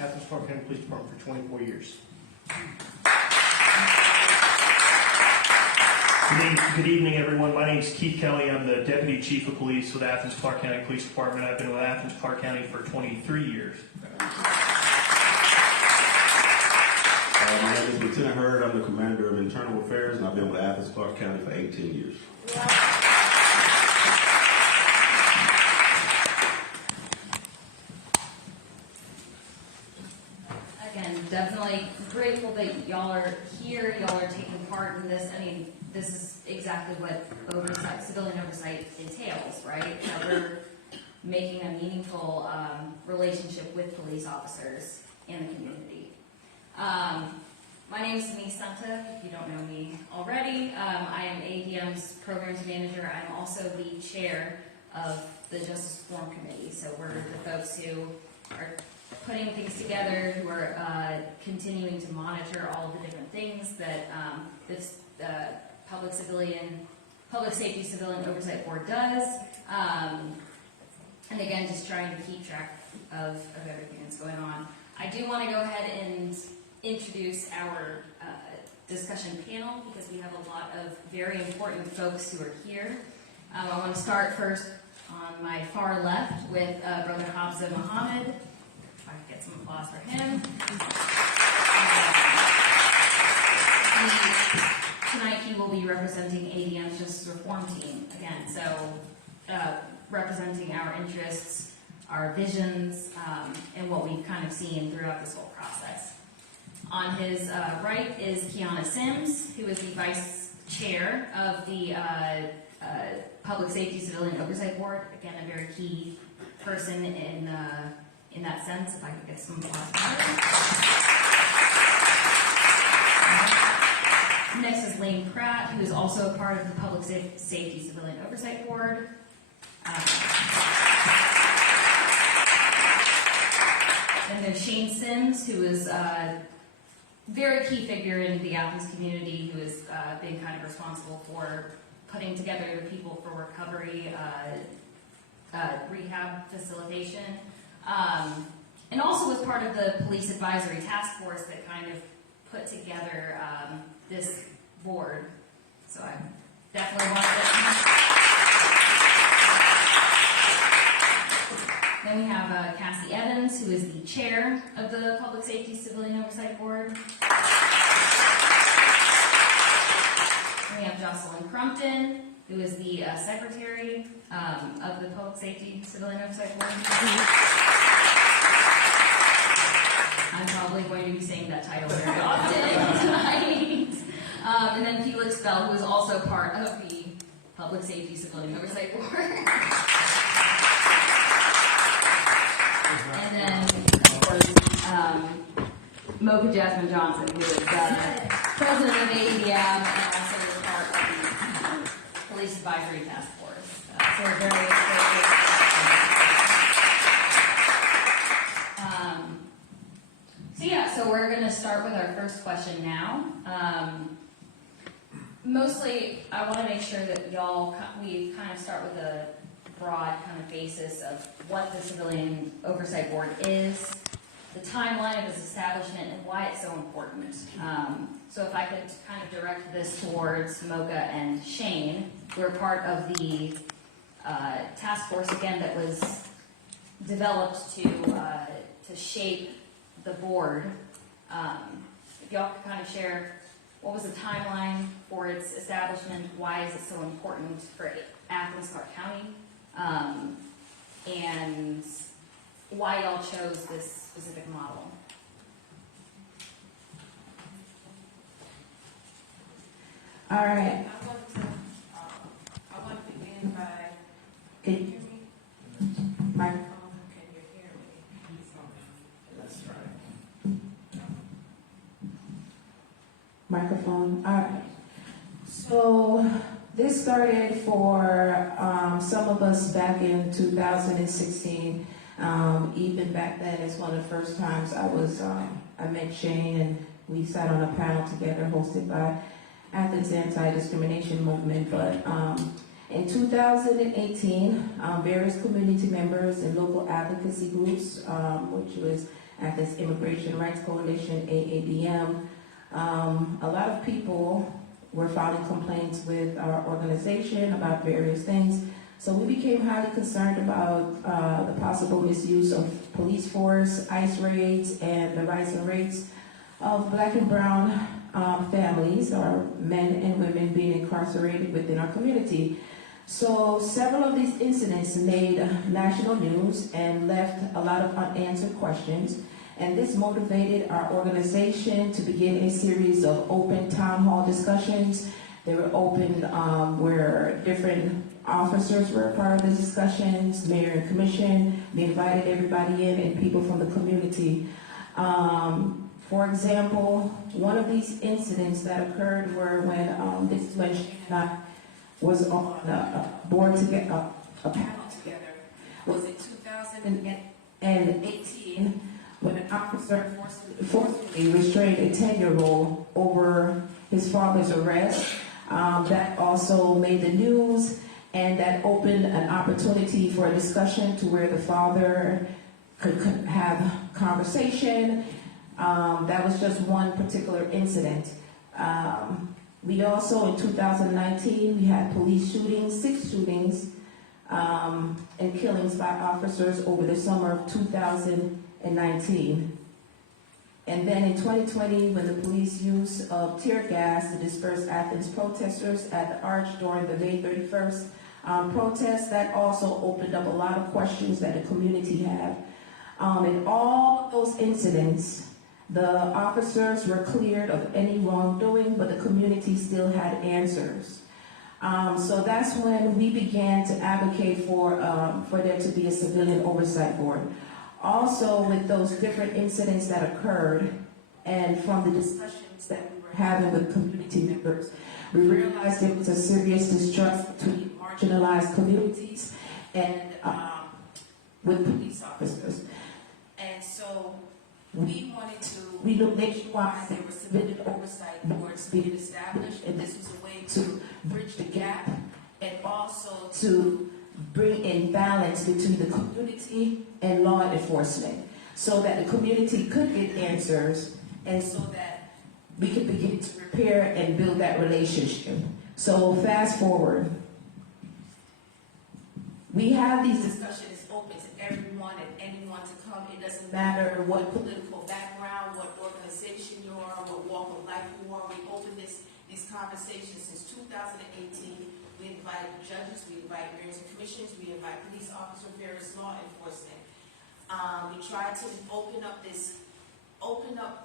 Athens County Police Department for 24 years. Good evening, everyone. My name is Keith Kelly. I'm the Deputy Chief of Police with Athens Clark County Police Department. I've been with Athens Clark County for 23 years. My name is Lieutenant Hurd. I'm the Commander of Internal Affairs, and I've been with Athens Clark County for 18 years. Again, definitely grateful that y'all are here, y'all are taking part in this. I mean, this is exactly what oversight, civilian oversight entails, right? That we're making a meaningful relationship with police officers and the community. My name is Denise Santa, if you don't know me already. I am ADM's Programs Manager. I'm also the Chair of the Justice Reform Committee. So we're the folks who are putting things together, who are continuing to monitor all of the different things that this Public Safety Civilian Oversight Board does. And again, just trying to keep track of everything that's going on. I do want to go ahead and introduce our discussion panel because we have a lot of very important folks who are here. I want to start first on my far left with Brother Hamza Mohammed. If I could get some applause for him. Tonight he will be representing ADM's Justice Reform Team again, so representing our interests, our visions, and what we've kind of seen throughout this whole process. On his right is Kiana Sims, who is the Vice Chair of the Public Safety Civilian Oversight Board. Again, a very key person in that sense. If I could get some applause for her. Next is Lane Pratt, who is also a part of the Public Safety Civilian Oversight Board. And there's Shane Sims, who is a very key figure in the Athens community, who has been kind of responsible for putting together the People for Recovery rehab facilitation, and also was part of the Police Advisory Task Force that kind of put together this board. So I definitely want to. Then we have Cassie Evans, who is the chair of the Public Safety Civilian Oversight Board. And we have Jocelyn Crumpton, who is the secretary of the Public Safety Civilian Oversight Board. I'm probably going to be saying that title very often tonight. And then Felix Bell, who is also part of the Public Safety Civilian Oversight Board. And then, of course, Mocha Jasmine Johnson, who is president of ADM and also is part of the Police Advisory Task Force. So we're very grateful. So we're going to start with our first question now. Mostly, I want to make sure that we kind of start with a broad kind of basis of what the Civilian Oversight Board is, the timeline of its establishment, and why it's so important. So if I could kind of direct this towards Mocha and Shane, who are part of the task force, again, that was developed to shape the board. If y'all could kind of share what was the timeline for its establishment, why is it so important for Athens Clark County, and why y'all chose this specific model. All right. I want to begin by, Can can you hear me? microphone? Can you hear me? That's right. Microphone. All right. So this started for some of us back in 2016. Even back then, it's one of the first times I met Shane, and we sat on a panel together hosted by Athens Anti-Discrimination Movement. But In 2018, various community members and local advocacy groups, which was Athens Immigration Rights Coalition, AADM, a lot of people were filing complaints with our organization about various things. So we became highly concerned about the possible misuse of police force, ICE raids, and the rising rates of Black and brown families, or men and women being incarcerated within our community. So several of these incidents made national news and left a lot of unanswered questions. And this motivated our organization to begin a series of open town hall discussions. They were open where different officers were a part of the discussions, mayor and commission. We invited everybody in and people from the community. For example, one of these incidents that occurred were when this when Shane and I was on a board together, a panel together, was in 2018 when an officer forcibly restrained a 10-year-old over his father's arrest. That also made the news, and that opened an opportunity for a discussion to where the father could have conversation. That was just one particular incident. We also, in 2019, we had police shootings, 6 shootings, and killings by officers over the summer of 2019. And then in 2020, when the police use of tear gas to disperse Athens protesters at the Arch during the May 31st protest, that also opened up a lot of questions that the community had. In all of those incidents, the officers were cleared of any wrongdoing, but the community still had answers. So that's when we began to advocate for there to be a civilian oversight board. Also, with those different incidents that occurred, and from the discussions that we were having with community members, we realized there was a serious distrust between marginalized communities and with police officers. And so we looked nationwide, there were civilian oversight boards being established, and this was a way to bridge the gap and also to bring in balance between the community and law enforcement so that the community could get answers and so that we could begin to repair and build that relationship. So fast forward. We have these discussions open to everyone and anyone to come. It doesn't matter what political background, what organization you are, what walk of life you are. We open these conversations since 2018. We invite judges, we invite mayors and commissions, we invite police officers, various law enforcement. We try to open up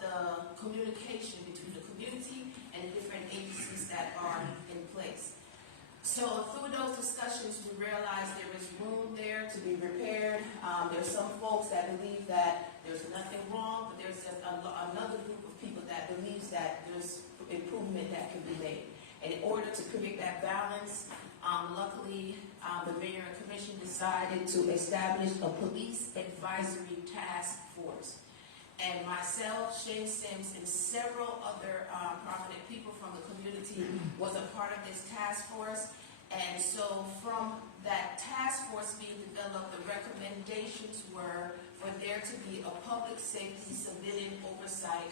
the communication between the community and the different agencies that are in place. So through those discussions, we realized there is room there to be repaired. There's some folks that believe that there's nothing wrong, but there's another group of people that believes that there's improvement that can be made. And in order to create that balance, luckily, the mayor and commission decided to establish a police advisory task force. And myself, Shane Sims, and several other prominent people from the community was a part of this task force. And so from that task force being developed, the recommendations were for there to be a public safety civilian oversight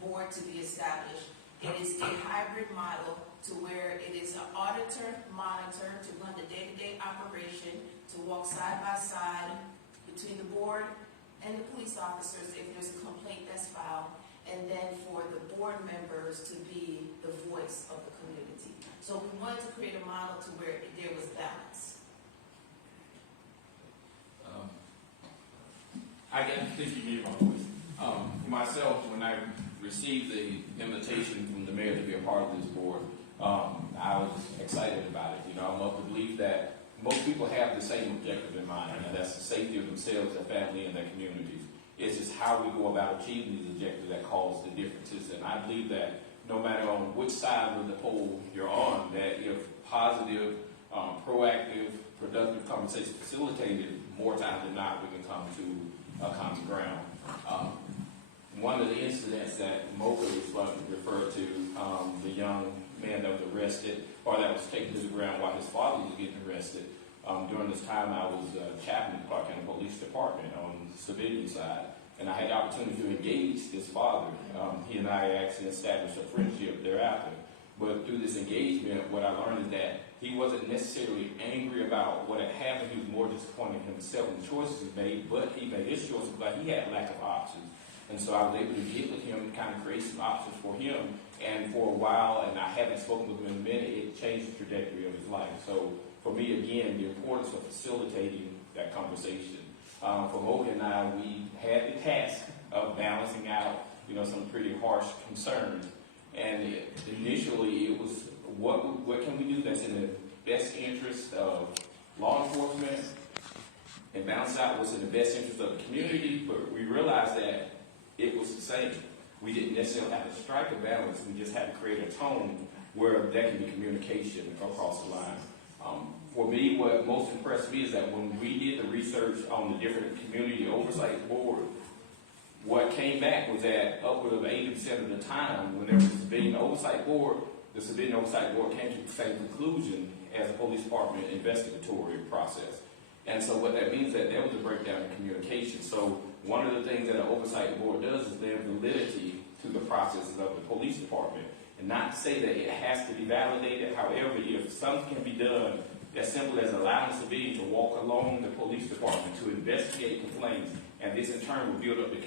board to be established. It is a hybrid model to where it is an auditor, monitor to run the day-to-day operation, to walk side by side between the board and the police officers if there's a complaint that's filed, and then for the board members to be the voice of the community. So we wanted to create a model to where there was balance. I think you need my voice. Myself, when I received the invitation from the mayor to be a part of this board, I was excited about it. I'm of the belief that most people have the same objective in mind, and that's the safety of themselves, their family, and their communities. It's just how we go about achieving these objectives that cause the differences. And I believe that no matter on which side of the pole you're on, that if positive, proactive, productive conversation facilitated, more times than not, we can come to a common ground. One of the incidents that Mocha was referred to, the young man that was arrested or that was taken to the around while his father was getting arrested. During this time, I was chaplain in the Clark County Police Department on the civilian side, and I had the opportunity to engage this father. He and I actually established a friendship thereafter. But through this engagement, what I learned is that he wasn't necessarily angry about what had happened. He was more disappointed in himself and the choices he made, but he made his choices, but he had lack of options. And so I was able to get with him and kind of create some options for him. And for a while, and I haven't spoken with him in a minute, it changed the trajectory of his life. So for me, again, the importance of facilitating that conversation. For Mo and I, we had the task of balancing out, some pretty harsh concerns. And initially, it was what can we do that's in the best interest of law enforcement and balance out what's in the best interest of the community. But we realized that it was the same. We didn't necessarily have to strike a balance. We just had to create a tone where there can be communication across the line. For me, what most impressed me is that when we did the research on the different community oversight boards, what came back was that upward of 80% of the time, when there was a civilian oversight board, the civilian oversight board came to the same conclusion as the police department investigatory process. And so what that means is that there was a breakdown in communication. So one of the things that an oversight board does is their validity to the processes of the police department. And not to say that it has to be validated. However, if something can be done as simple as allowing a civilian to walk along the police department to investigate complaints, and this in turn will build up the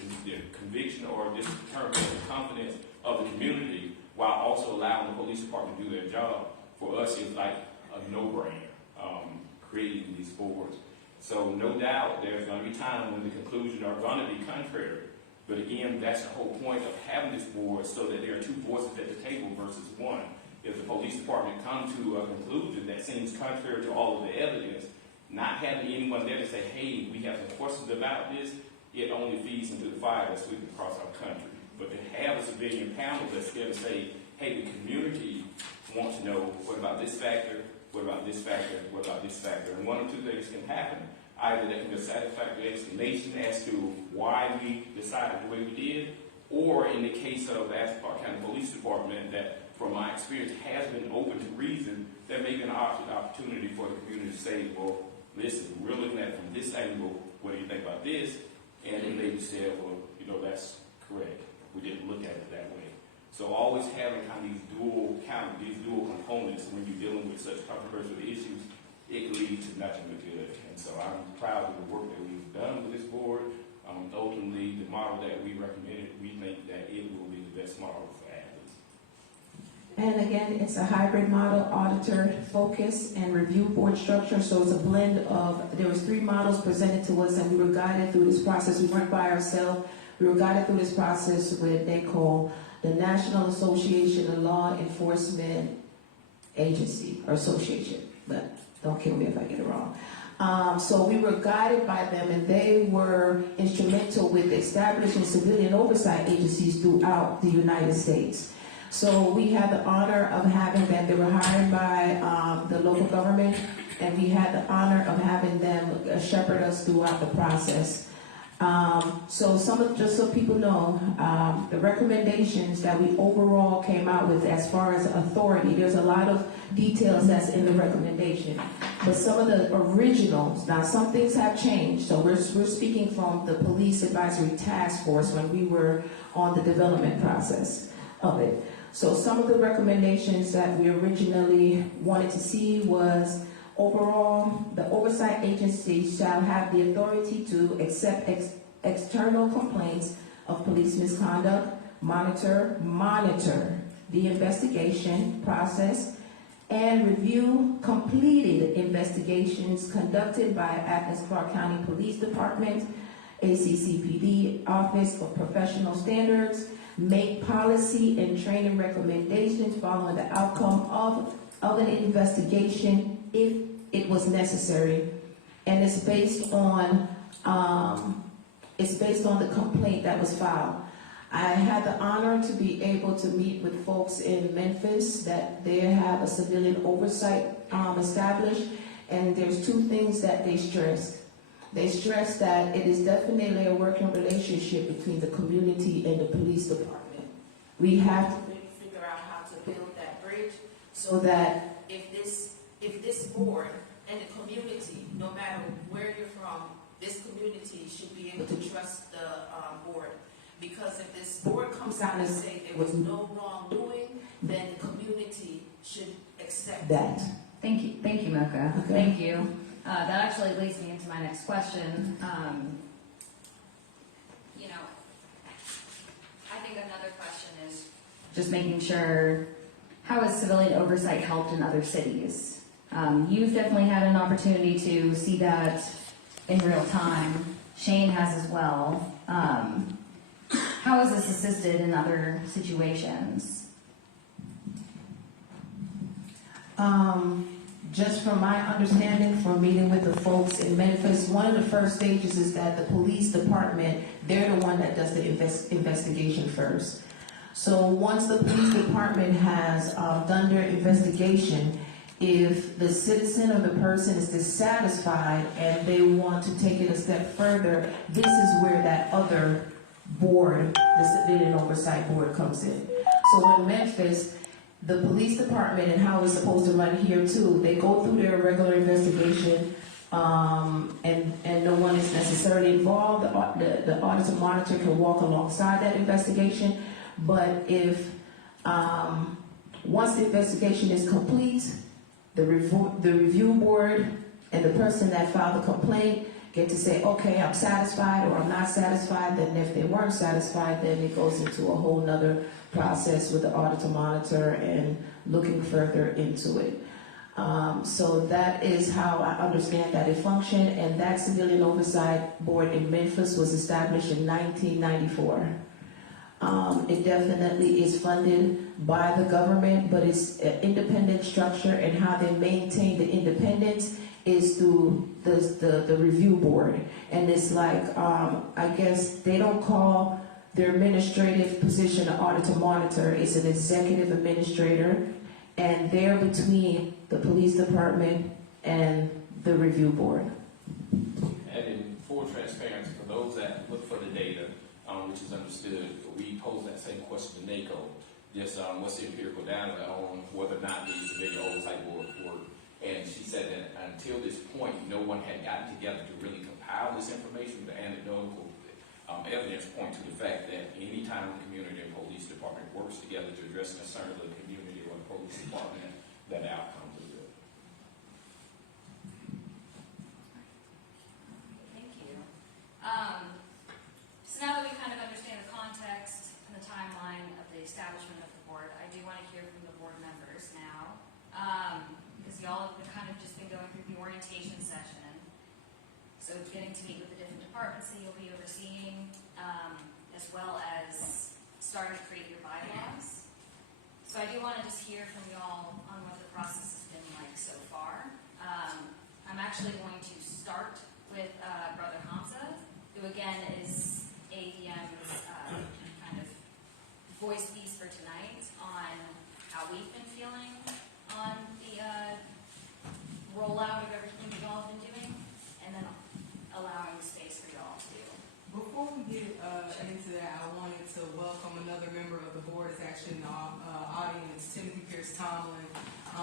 conviction or this in turn build the confidence of the community while also allowing the police department to do their job. For us, it's like a no-brainer creating these boards. So no doubt there's going to be times when the conclusions are going to be contrary. But again, that's the whole point of having this board, so that there are two voices at the table versus one. If the police department comes to a conclusion that seems contrary to all of the evidence, not having anyone there to say, hey, we have some questions about this, it only feeds into the fire that's sweeping across our country. But to have a civilian panel that's there to say, hey, the community wants to know, what about this factor, what about this factor, what about this factor? And one of two things can happen. Either there can be a satisfactory explanation as to why we decided the way we did, or in the case of the Athens County Police Department, that from my experience has been open to reason, there may be an opportunity for the community to say, well, listen, we're looking at it from this angle, what do you think about this? And then maybe say, well, that's correct. We didn't look at it that way. So always having kind of these dual components when you're dealing with such controversial issues, it can lead to nothing but good. And so I'm proud of the work that we've done with this board. Ultimately, the model that we recommended, we think that it will be the best model for athletes. And again, it's a hybrid model, auditor, focus, and review board structure. So it's a blend of, there was 3 models presented to us, and we were guided through this process. We weren't by ourselves. We were guided through this process with, they call the National Association of Law Enforcement Agency, or Association, but don't kill me if I get it wrong. So we were guided by them, and they were instrumental with establishing civilian oversight agencies throughout the United States. So we had the honor of having them. They were hired by the local government, and we had the honor of having them shepherd us throughout the process. So just so people know, the recommendations that we overall came out with as far as authority, there's a lot of details that's in the recommendation. But some of the originals, now some things have changed. So we're speaking from the Police Advisory Task Force when we were on the development process of it. So some of the recommendations that we originally wanted to see was, overall, the oversight agency shall have the authority to accept external complaints of police misconduct, monitor the investigation process, and review completed investigations conducted by Athens Clark County Police Department, ACCPD Office of Professional Standards, make policy and training recommendations following the outcome of an investigation if it was necessary, and it's based on the complaint that was filed. I had the honor to be able to meet with folks in Memphis that they have a civilian oversight established, and there's 2 things that they stressed. They stressed that it is definitely a working relationship between the community and the police department. We have to really figure out how to build that bridge so that if if this board and the community, no matter where you're from, this community should be able to trust the board. Because if this board comes out and say there was no wrongdoing, then the community should accept That. Thank you, Mocha. Okay. Thank you. That actually leads me into my next question. You know, I think another question is just making sure, how has civilian oversight helped in other cities? You've definitely had an opportunity to see that in real time. Shane has as well. How has this assisted in other situations? Just from my understanding from meeting with the folks in Memphis, one of the first stages is that the police department, they're the one that does the investigation first. So once the police department has done their investigation, if the citizen or the person is dissatisfied and they want to take it a step further, this is where that other board, the Civilian Oversight Board, comes in. So in Memphis, the police department, and how it's supposed to run here too, they go through their regular investigation, and no one is necessarily involved. The auditor monitor can walk alongside that investigation, but if once the investigation is complete, the review board and the person that filed the complaint get to say, okay, I'm satisfied or I'm not satisfied. Then if they weren't satisfied, then it goes into a whole nother process with the auditor monitor and looking further into it. So that is how I understand that it functioned, and that Civilian Oversight Board in Memphis was established in 1994. It definitely is funded by the government, but it's an independent structure, and how they maintain the independence is through the review board. And it's like, I guess they don't call their administrative position an auditor monitor, it's an executive administrator, and they're between the police department and the review board. And in full transparency, for those that look for the data, which is understood, we pose that same question to NACO, just what's the empirical data on whether or not the Civilian Oversight Board work. And she said that until this point, no one had gotten together to really compile this information. The anecdotal evidence point to the fact that any time the community and police department works together to address concerns of the community or the police department, that the outcomes are good. Thank you. So now that we kind of understand the context and the timeline of the establishment of the board, I do want to hear from the board members now. Because y'all have kind of just been going through the orientation session. So getting to meet with the different departments that you'll be overseeing, as well as starting to create your bylaws. So I do want to just hear from y'all on what the process has been like so far. I'm actually going to start with Brother Hamza, who again is ADM's kind of voice piece for tonight on how we've been feeling on the rollout of everything you all have been doing, and then allowing space for y'all to. Before we get into that, I wanted to welcome another member of the board. It's actually in the audience, Timothy Pierce Tomlin. If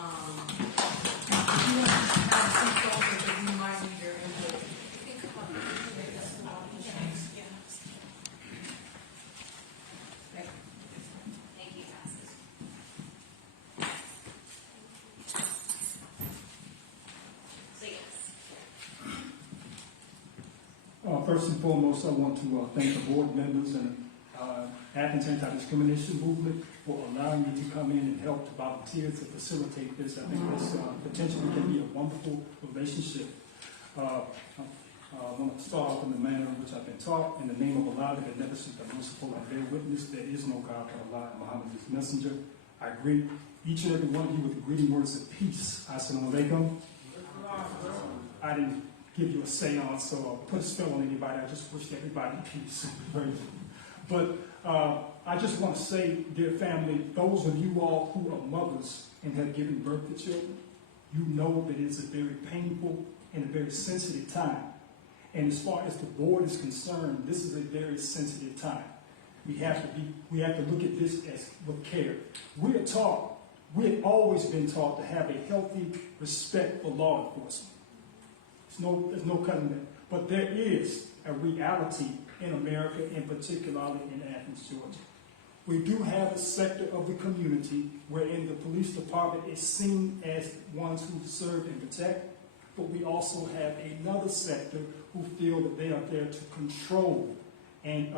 you want to kind of speak over, because we might need your input. Thank you, Pastor. So yes. First and foremost, I want to thank the board members and Athens Anti-Discrimination Movement for allowing me to come in and help to volunteer to facilitate this. I think this potentially can be a wonderful relationship. I want to start off in the manner in which I've been taught. In the name of Allah, the beneficent, the merciful, I bear witness there is no God but Allah, and Muhammad is his messenger. I greet each and every one of you with the greeting words of peace. Assalamu alaikum. I didn't give you a seance or put a spell on anybody. I just wished everybody peace. But I just want to say, dear family, those of you all who are mothers and have given birth to children, you know that it's a very painful and a very sensitive time. And as far as the board is concerned, this is a very sensitive time. We have to look at this as with care. We are taught We have always been taught to have a healthy respect for law enforcement. There's no cutting that. But there is a reality in America, and particularly in Athens, Georgia. We do have a sector of the community wherein the police department is seen as ones who serve and protect, but we also have another sector who feel that they are there to control and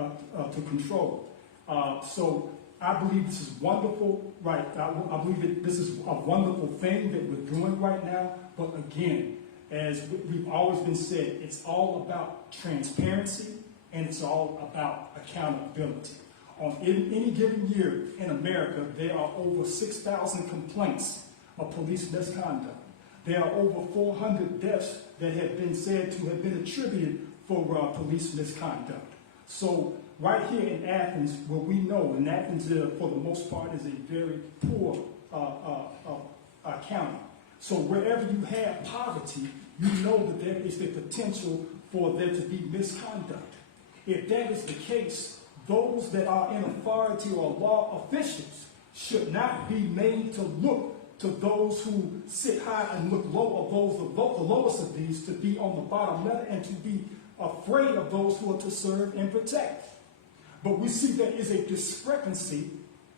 so I believe this is wonderful, right? I believe that this is a wonderful thing that we're doing right now, but again, as we've always been said, it's all about transparency and it's all about accountability. On any given year in America, there are over 6,000 complaints of police misconduct. There are over 400 deaths that have been said to have been attributed for police misconduct. So right here in Athens, where we know, and Athens for the most part is a very poor county. So wherever you have poverty, you know that there is the potential for there to be misconduct. If that is the case, those that are in authority or law officials should not be made to look to those who sit high and look low, or those the lowest of these to be on the bottom level and to be afraid of those who are to serve and protect. But we see there is a discrepancy,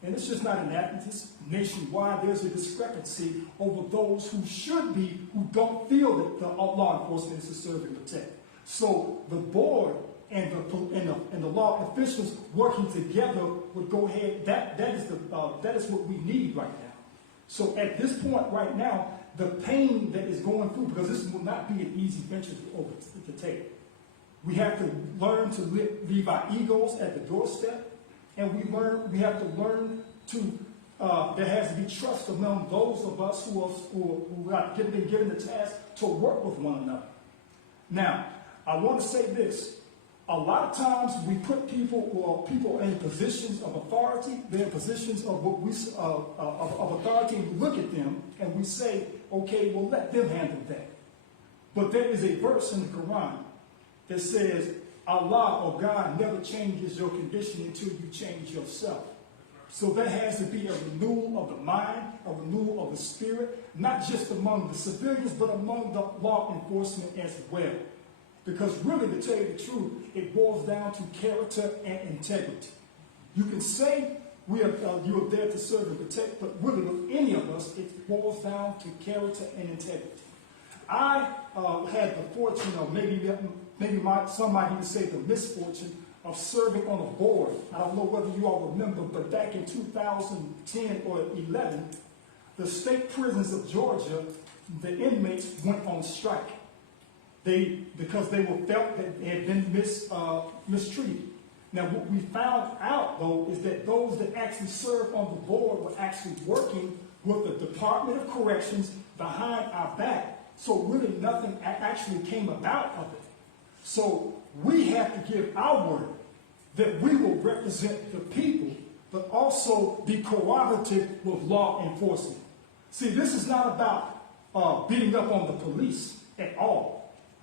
and it's just not in Athens, it's nationwide. There's a discrepancy over those who should be, who don't feel that the law enforcement is to serve and protect. So the board and the law officials working together would go ahead. That is what we need right now. So at this point right now, the pain that is going through, because this will not be an easy venture to take. We have to learn to leave our egos at the doorstep, and we have to learn to. There has to be trust among those of us who have been given the task to work with one another. Now, I want to say this. A lot of times we put people in positions of authority. They're in positions of of authority, and we look at them and we say, okay, well, let them handle that. But there is a verse in the Quran that says, Allah or God never changes your condition until you change yourself. So there has to be a renewal of the mind, a renewal of the spirit, not just among the civilians, but among the law enforcement as well. Because really, to tell you the truth, it boils down to character and integrity. You can say you are there to serve and protect, but really with any of us, it boils down to character and integrity. I had the fortune, or maybe some might even say the misfortune, of serving on a board. I don't know whether you all remember, but back in 2010 or 11, the state prisons of Georgia, the inmates went on strike. Because they felt that they had been mistreated. Now, what we found out, though, is that those that actually served on the board were actually working with the Department of Corrections behind our back. So really nothing actually came about of it. So we have to give our word that we will represent the people, but also be cooperative with law enforcement. See, this is not about beating up on the police at all.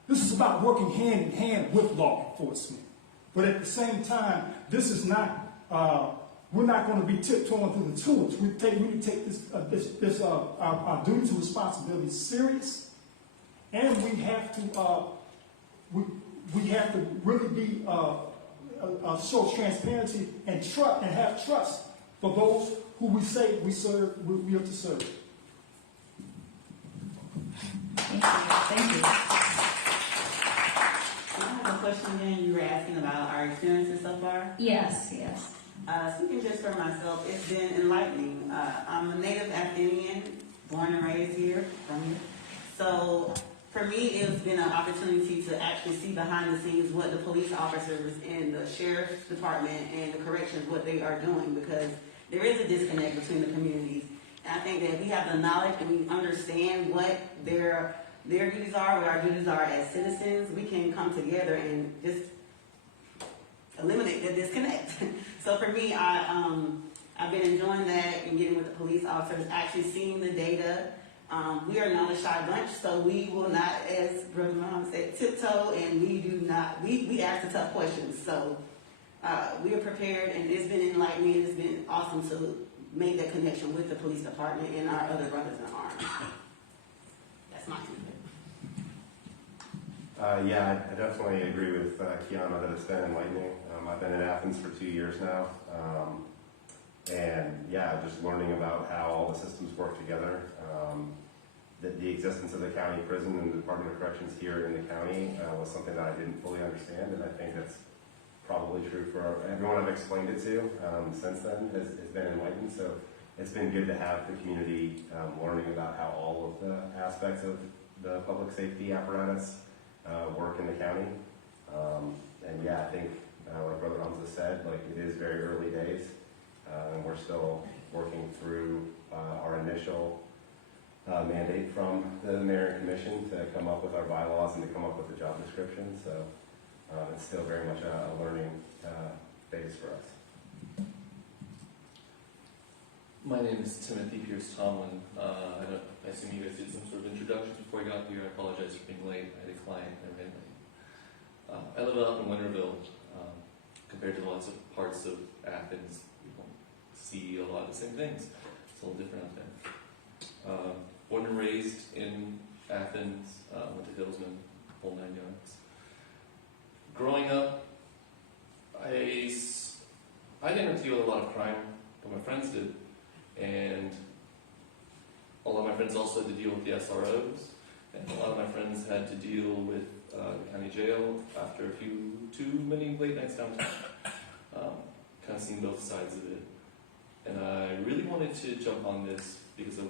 This is about working hand in hand with law enforcement. But at the same time, this is not, we're not going to be tiptoeing through the tulips. We need to take our duties and responsibilities serious. And we have to really be, show transparency and trust and have trust for those who we say we are to serve. Thank you. I have a question again. You were asking about our experiences so far. Yes. Speaking just for myself, it's been enlightening. I'm a native Athenian, born and raised here, from here. So for me, it's been an opportunity to actually see behind the scenes what the police officers in the sheriff's department and the corrections, what they are doing, because there is a disconnect between the communities. And I think that if we have the knowledge and we understand what their duties are, what our duties are as citizens, we can come together and just eliminate the disconnect. So for me, I've been enjoying that and getting with the police officers, actually seeing the data. We are not a shy bunch, so we will not, as Brother Muhammad said, tiptoe, and we ask the tough questions. So we are prepared, and it's been enlightening. It's been awesome to made that connection with the police department and our other brothers in arms. That's my 2 cents. Yeah, I definitely agree with Kiana that it's been enlightening. I've been in Athens for 2 years now. And yeah, just learning about how all the systems work together. The existence of the county prison and the Department of Corrections here in the county was something that I didn't fully understand, and I think that's probably true for everyone I've explained it to since then has been enlightened. So it's been good to have the community learning about how all of the aspects of the public safety apparatus work in the county. And yeah, I think like Brother Hamza said, like it is very early days, and we're still working through our initial mandate from the Mayor and Commission to come up with our bylaws and to come up with the job description. So it's still very much a learning phase for us. My name is Timothy Pierce Tomlin. I assume you guys did some sort of introduction before I got here. I apologize for being late. I had a client and I ran late. I live up in Winterville. Compared to lots of parts of Athens, we don't see a lot of the same things. It's a little different out there. Born and raised in Athens, went to Hillsman, whole 9 yards. Growing up, I didn't deal with a lot of crime, but my friends did. And a lot of my friends also had to deal with the SROs, and a lot of my friends had to deal with the county jail after too many late nights downtown. Kind of seen both sides of it. And I really wanted to jump on this because of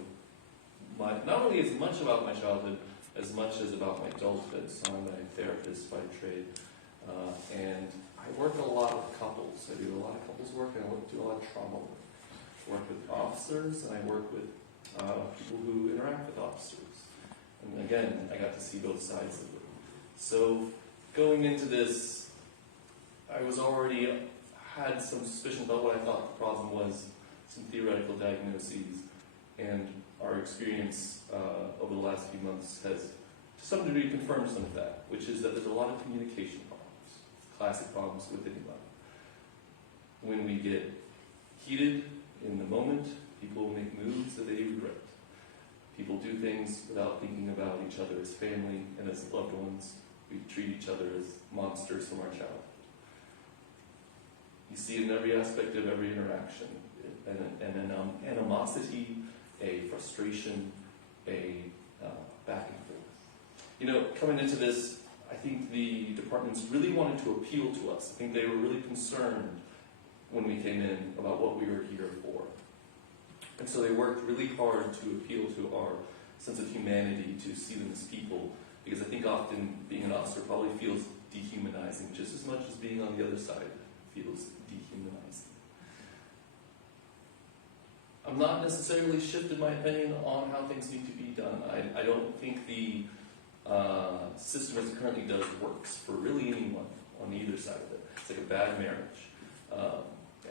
not only as much about my childhood, as much as about my adulthood. So I'm a therapist by trade. And I work a lot with couples. I do a lot of couples work, and I do a lot of trauma work. I work with officers, and I work with people who interact with officers. And again, I got to see both sides of it. So going into this, I was already had some suspicion about what I thought the problem was, some theoretical diagnoses, and our experience over the last few months has to some degree confirmed some of that, which is that there's a lot of communication problems, classic problems with anybody. When we get heated in the moment, people make moves that they regret. People do things without thinking about each other as family and as loved ones. We treat each other as monsters from our childhood. You see it in every aspect of every interaction, an animosity, a frustration, a back and forth. You know, coming into this, I think the departments really wanted to appeal to us. I think they were really concerned when we came in about what we were here for. And so they worked really hard to appeal to our sense of humanity, to see them as people, because I think often being an officer probably feels dehumanizing just as much as being on the other side feels dehumanizing. I'm not necessarily shifted my opinion on how things need to be done. I don't think the system as it currently does works for really anyone on either side of it. It's like a bad marriage.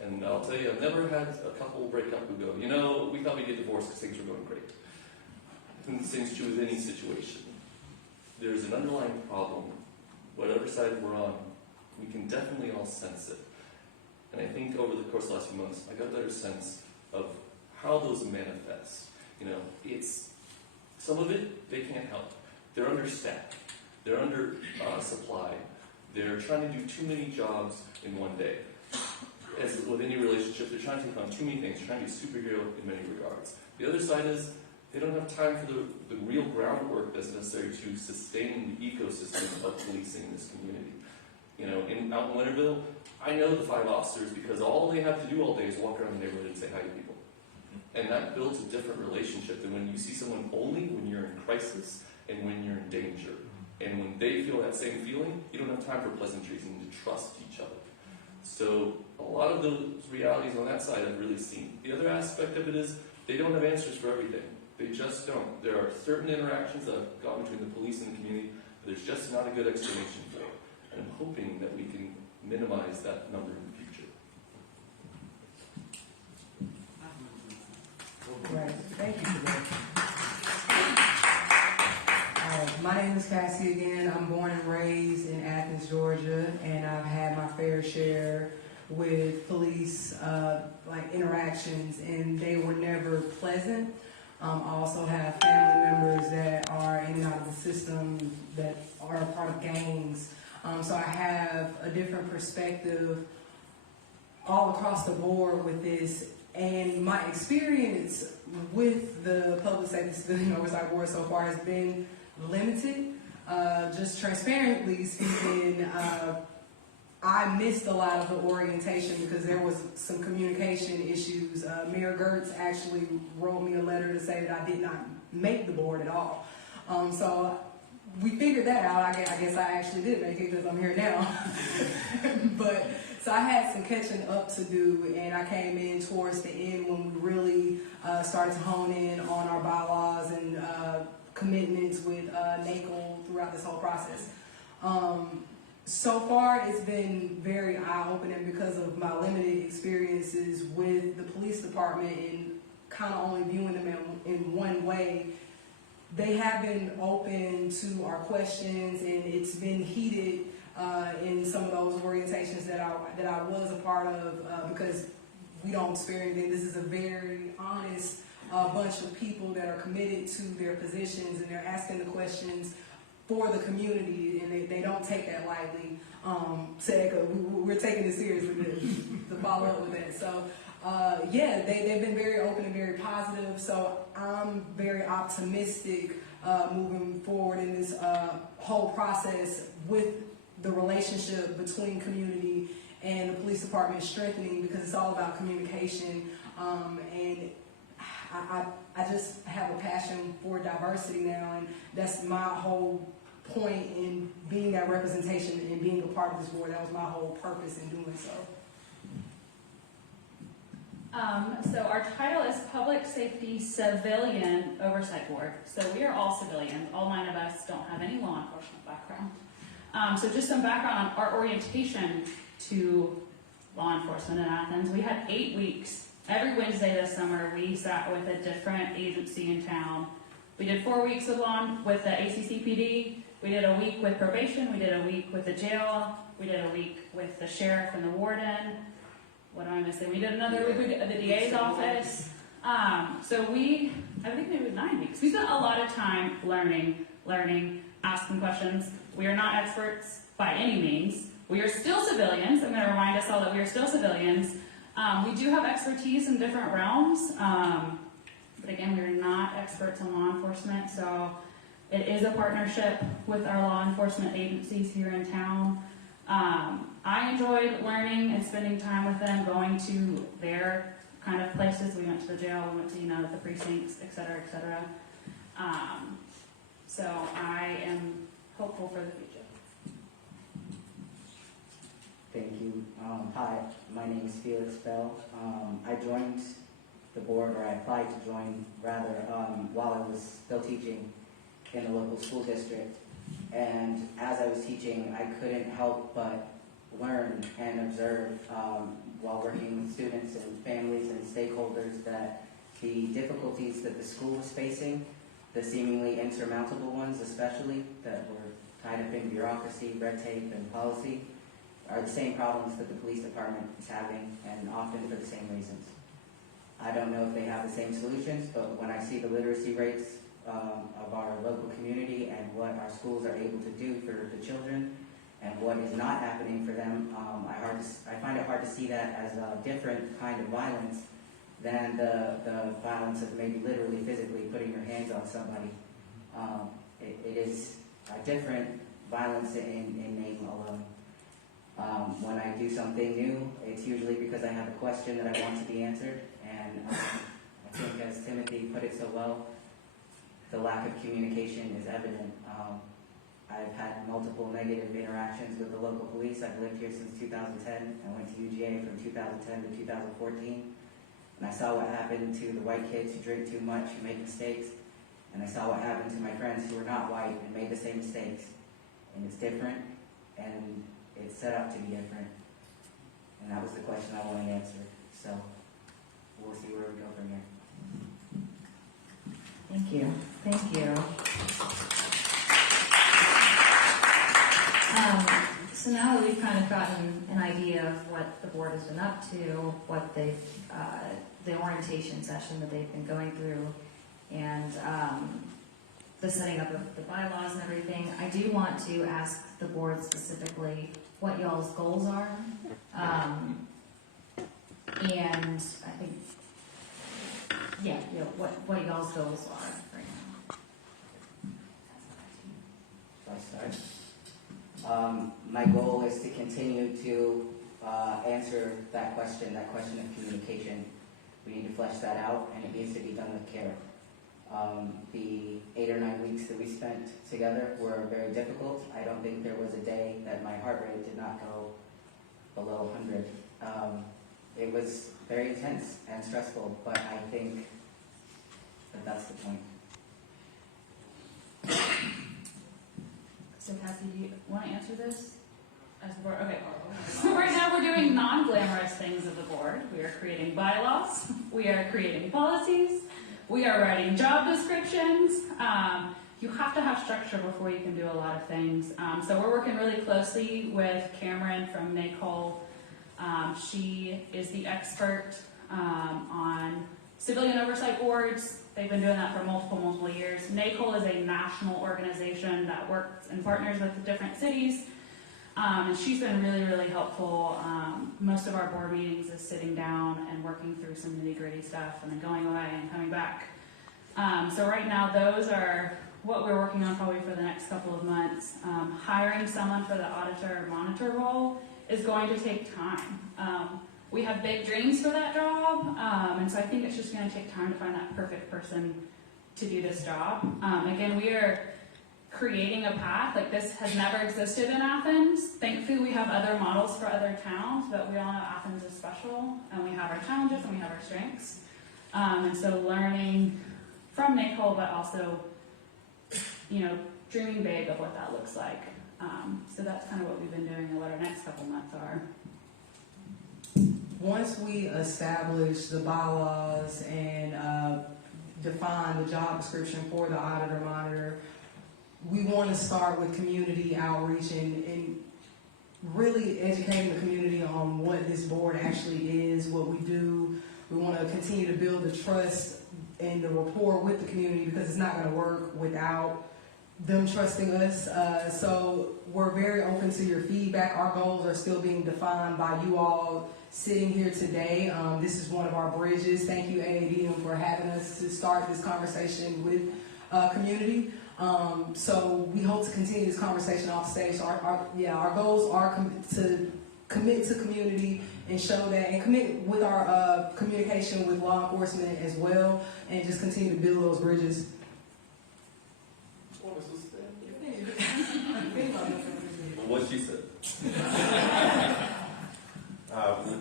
And I'll tell you, I've never had a couple break up who go, you know, we thought we'd get divorced because things were going great. I think the same is true with any situation. There's an underlying problem. Whatever side we're on, we can definitely all sense it. And I think over the course of the last few months, I got a better sense of how those manifest. You know, it's some of it they can't help. They're understaffed. They're under supply. They're trying to do too many jobs in one day. As with any relationship, they're trying to take on too many things. They're trying to be a superhero in many regards. The other side is they don't have time for the real groundwork that's necessary to sustain the ecosystem of policing in this community. You know, out in Winterville, I know the 5 officers because all they have to do all day is walk around the neighborhood and say hi to people. And that builds a different relationship than when you see someone only when you're in crisis and when you're in danger. And when they feel that same feeling, you don't have time for pleasantries and to trust each other. So a lot of those realities on that side I've really seen. The other aspect of it is they don't have answers for everything. They just don't. There are certain interactions that have gone between the police and the community that there's just not a good explanation for. And I'm hoping that we can minimize that number in the future. Right. Thank you for that. My name is Cassie again. I'm born and raised in Athens, Georgia, and I've had my fair share with police, like interactions, and they were never pleasant. I also have family members that are in and out of the system that are a part of gangs. So I have a different perspective all across the board with this. And my experience with the Public Safety Civilian Oversight Board so far has been limited. Just transparently speaking, I missed a lot of the orientation because there was some communication issues. Mayor Gertz actually wrote me a letter to say that I did not make the board at all. So we figured that out. I guess I actually did make it because I'm here now. But so I had some catching up to do, and I came in towards the end when we really started to hone in on our bylaws and commitments with NACL throughout this whole process. So far, it's been very eye-opening because of my limited experiences with the police department and kind of only viewing them in one way. They have been open to our questions, and it's been heated in some of those orientations that I was a part of because we don't experience it. This is a very honest bunch of people that are committed to their positions, and they're asking the questions for the community, and they don't take that lightly. We're taking it seriously to follow up with that. So, they've been very open and very positive. So I'm very optimistic moving forward in this whole process with the relationship between community and the police department strengthening, because it's all about communication. And I just have a passion for diversity now, and that's my whole point in being that representation and being a part of this board. That was my whole purpose in doing so. So our title is Public Safety Civilian Oversight Board. So we are all civilians. All 9 of us don't have any law enforcement background. So just some background on our orientation to law enforcement in Athens. We had 8 weeks. Every Wednesday this summer, we sat with a different agency in town. We did 4 weeks with the ACCPD. We did a week with probation. We did a week with the jail. We did a week with the sheriff and the warden. What am I missing? We did another week with the DA's office. I think it was 9 weeks. We spent a lot of time learning, asking questions. We are not experts by any means. We are still civilians. I'm going to remind us all that we are still civilians. We do have expertise in different realms, but again, we are not experts in law enforcement, so it is a partnership with our law enforcement agencies here in town. I enjoyed learning and spending time with them, going to their kind of places. We went to the jail, we went to, the precincts, et cetera, et cetera. So I am hopeful for the future. Thank you. Hi, my name is Felix Bell. I joined the board, or I applied to join, rather, while I was still teaching in the local school district. And as I was teaching, I couldn't help but learn and observe while working with students and families and stakeholders that the difficulties that the school was facing, the seemingly insurmountable ones especially, that were tied up in bureaucracy, red tape, and policy, are the same problems that the police department is having, and often for the same reasons. I don't know if they have the same solutions, but when I see the literacy rates of our local community and what our schools are able to do for the children and what is not happening for them, I find it hard to see that as a different kind of violence than the violence of maybe literally physically putting your hands on somebody. It is a different violence in name alone. When I do something new, it's usually because I have a question that I want to be answered, and I think, as Timothy put it so well, the lack of communication is evident. I've had multiple negative interactions with the local police. I've lived here since 2010. I went to UGA from 2010 to 2014, and I saw what happened to the white kids who drink too much, who make mistakes, and I saw what happened to my friends who were not white and made the same mistakes. And it's different, and it's set up to be different. And that was the question I wanted answered. So we'll see where we go from here. Thank you. Thank you. So now that we've kind of gotten an idea of what the board has been up to, what they've, the orientation session that they've been going through, and the setting up of the bylaws and everything, I do want to ask the board specifically what y'all's goals are. And I think, what y'all's goals are right now. My goal is to continue to answer that question of communication. We need to flesh that out, and it needs to be done with care. The 8 or 9 weeks that we spent together were very difficult. I don't think there was a day that my heart rate did not go below 100. It was very intense and stressful, but I think that that's the point. So Cassie, do you want to answer this as the board? Okay. So right now we're doing non-glamorous things of the board. We are creating bylaws. We are creating policies. We are writing job descriptions. You have to have structure before you can do a lot of things. So we're working really closely with Cameron from NACOL. She is the expert on civilian oversight boards. They've been doing that for multiple years. NACOL is a national organization that works and partners with the different cities. And she's been really helpful. Most of our board meetings is sitting down and working through some nitty-gritty stuff and then going away and coming back. So right now those are what we're working on probably for the next couple of months. Hiring someone for the auditor or monitor role is going to take time. We have big dreams for that job, and so I think it's just going to take time to find that perfect person to do this job. Again, we are creating a path. Like, this has never existed in Athens. Thankfully, we have other models for other towns, but we all know Athens is special, and we have our challenges and we have our strengths. And so learning from NACOL, but also, dreaming big of what that looks like. So that's kind of what we've been doing and what our next couple months are. Once we establish the bylaws and define the job description for the auditor monitor, we want to start with community outreach and really educating the community on what this board actually is, what we do. We want to continue to build the trust and the rapport with the community, because it's not going to work without them trusting us. So we're very open to your feedback. Our goals are still being defined by you all sitting here today. This is one of our bridges. Thank you, AADM, for having us to start this conversation with community. So we hope to continue this conversation off stage. So our goals are to commit to community and show that, and commit with our communication with law enforcement as well, and just continue to build those bridges. What she said.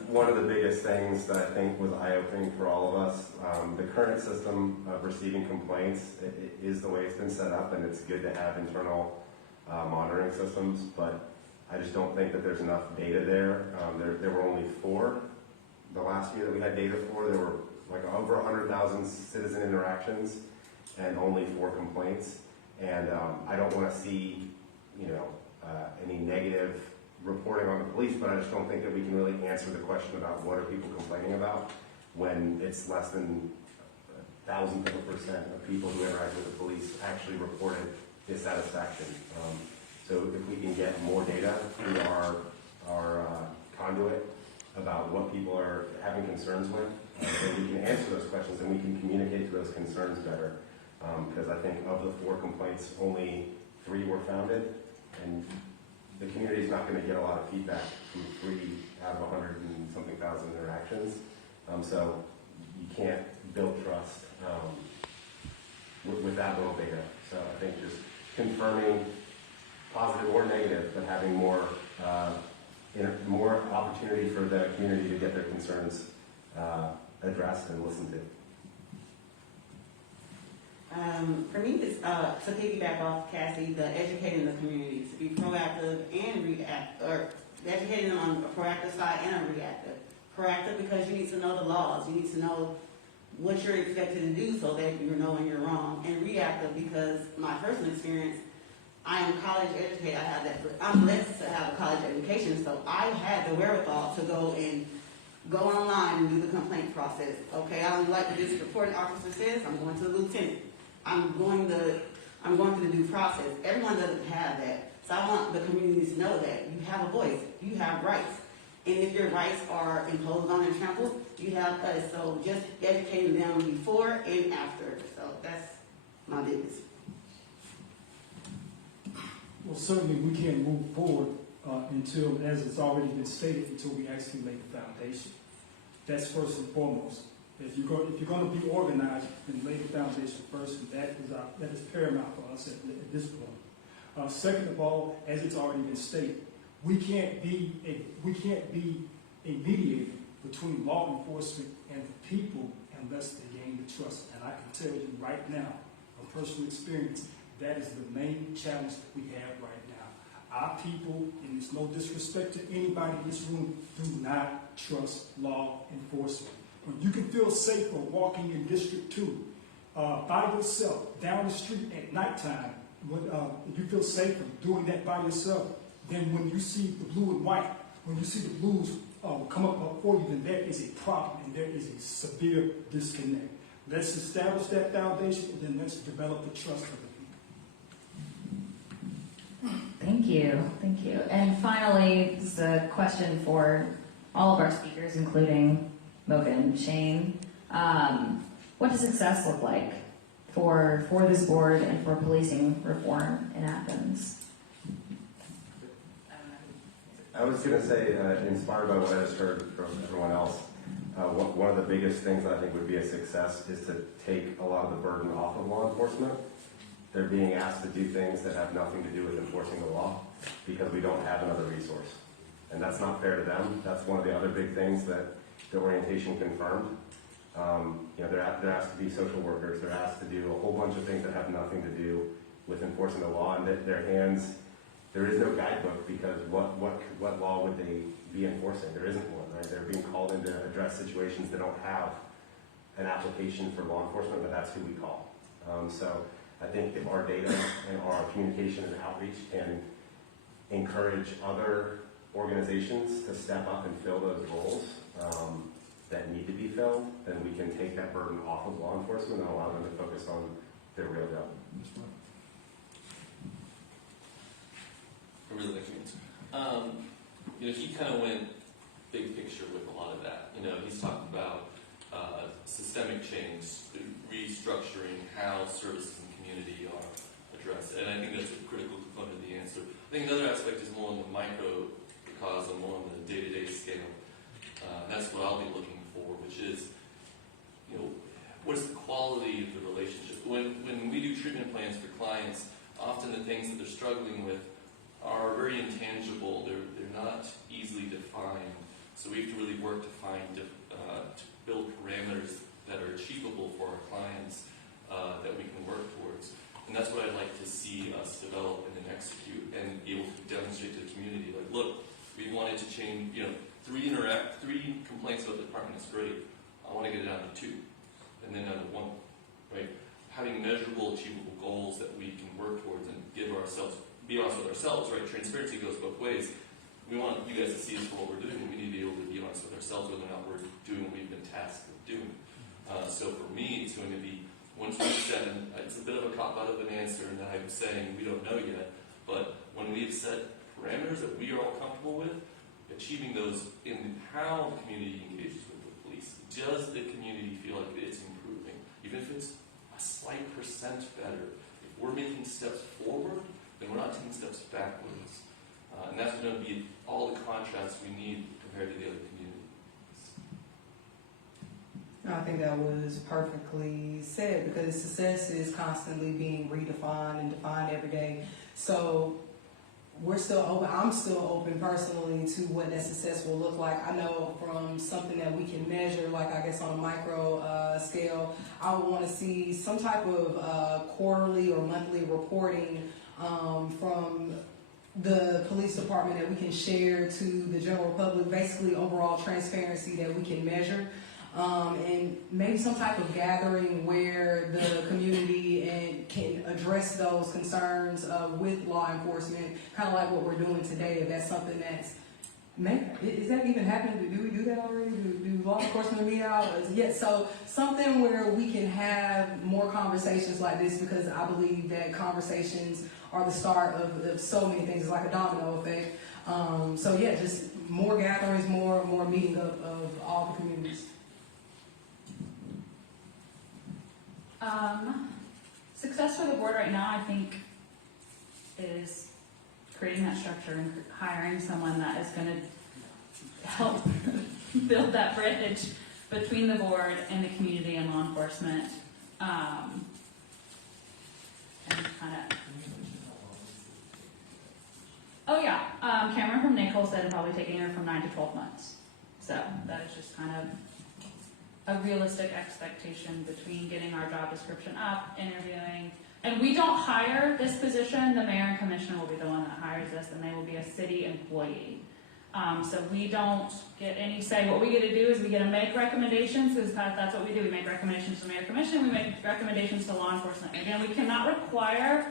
One of the biggest things that I think was eye-opening for all of us, the current system of receiving complaints is the way it's been set up, and it's good to have internal monitoring systems, but I just don't think that there's enough data there. There were only 4 the last year that we had data for. There were like over 100,000 citizen interactions and only 4 complaints. And I don't want to see, any negative reporting on the police, but I just don't think that we can really answer the question about what are people complaining about when it's less than 1,000% of people who interact with the police actually reported dissatisfaction. So if we can get more data through our conduit about what people are having concerns with, then we can answer those questions and we can communicate to those concerns better. Because I think of the 4 complaints, only 3 were founded, and the community is not going to get a lot of feedback from 3 out of 100 and something thousand interactions. So you can't build trust with that little data. So I think just confirming, positive or negative, but having more opportunity for the community to get their concerns addressed and listened to. For me, it's to piggyback off Cassie, the educating the community to be proactive and react, or educating them on a proactive side and a reactive. Proactive because you need to know the laws, you need to know what you're expected to do so that you know when you're wrong. And reactive because my personal experience, I am college educated. I have that. I'm blessed to have a college education, so I had the wherewithal to go online and do the complaint process. Okay, I don't like what this reporting officer says. I'm going to the lieutenant. I'm going through the due process. Everyone doesn't have that, so I want the community to know that you have a voice. You have rights, and if your rights are imposed on and trampled, you have us. So just educating them before and after. So that's my business. Well, certainly we can't move forward until, as it's already been stated, until we actually lay the foundation. That's first and foremost. If you're going to be organized, then lay the foundation first, and that is paramount for us at this point. Second of all, as it's already been stated, we can't be a mediator between law enforcement and the people unless they gain the trust. And I can tell you right now, from personal experience, that is the main challenge that we have right now. Our people, and it's no disrespect to anybody in this room, do not trust law enforcement. When you can feel safer walking in District 2 by yourself down the street at nighttime, when you feel safer doing that by yourself than when you see the blue and white. When you see the blues come up for you, then there is a problem and there is a severe disconnect. Let's establish that foundation, and then let's develop the trust of the people. Thank you. And finally, this is a question for all of our speakers, including Mogan, Shane. What does success look like for this board and for policing reform in Athens? I was going to say, inspired by what I just heard from everyone else, one of the biggest things I think would be a success is to take a lot of the burden off of law enforcement. They're being asked to do things that have nothing to do with enforcing the law because we don't have another resource. And that's not fair to them. That's one of the other big things that the orientation confirmed. They're asked to be social workers. They're asked to do a whole bunch of things that have nothing to do with enforcing the law. And their hands, there is no guidebook because what law would they be enforcing? There isn't one, right? They're being called in to address situations that don't have an application for law enforcement, but that's who we call. So I think if our data and our communication and outreach can encourage other organizations to step up and fill those roles that need to be filled, then we can take that burden off of law enforcement and allow them to focus on their real job. I really like to answer. He kind of went big picture with a lot of that. He's talking about systemic change, restructuring how services and community are addressed. And I think that's a critical component of the answer. I think another aspect is more on the microcosm, more on the day-to-day scale. That's what I'll be looking for, which is, what is the quality of the relationship? When we do treatment plans for clients, often the things that they're struggling with are very intangible. They're not easily defined. So we have to really work to to build parameters that are achievable for our clients that we can work towards. And that's what I'd like to see us develop and then execute and be able to demonstrate to the community. Like, look, we wanted to change, 3 complaints about the department is great. I want to get it down to 2, and then down to 1, right? Having measurable, achievable goals that we can work towards and be honest with ourselves, right? Transparency goes both ways. We want you guys to see us for what we're doing, and we need to be able to be honest with ourselves whether or not we're doing what we've been tasked with doing. So for me, it's going to be 127. It's a bit of a cop-out of an answer in that I'm saying we don't know yet, but when we've set parameters that we are all comfortable with, achieving those in how the community engages with the police. Does the community feel like it's improving? Even if it's a slight percent better. If we're making steps forward, then we're not taking steps backwards. And that's going to be all the contrast we need compared to the other communities. I think that was perfectly said because success is constantly being redefined and defined every day. So we're still open. I'm still open personally to what that success will look like. I know from something that we can measure, like I guess on a micro scale, I would want to see some type of quarterly or monthly reporting from the police department that we can share to the general public, basically overall transparency that we can measure. and maybe some type of gathering where the community and can address those concerns with law enforcement, kind of like what we're doing today. If that's something that's is that even happening? Do we do that already? Do law enforcement meet out? Yeah, so something where we can have more conversations like this, because I believe that conversations are the start of so many things. It's like a domino effect. So yeah, just more gatherings, more meeting of all the communities. Success for the board right now, I think, is creating that structure and hiring someone that is going to help build that bridge between the board and the community and law enforcement. And kind of. Oh yeah, Cameron from NACOL said probably taking her from 9 to 12 months. So that is just kind of a realistic expectation between getting our job description up, interviewing. And we don't hire this position. The mayor and commissioner will be the one that hires this, and they will be a city employee. So we don't get any say. What we get to do is we get to make recommendations, because that's what we do. We make recommendations to the mayor and commission. We make recommendations to law enforcement. Again, we cannot require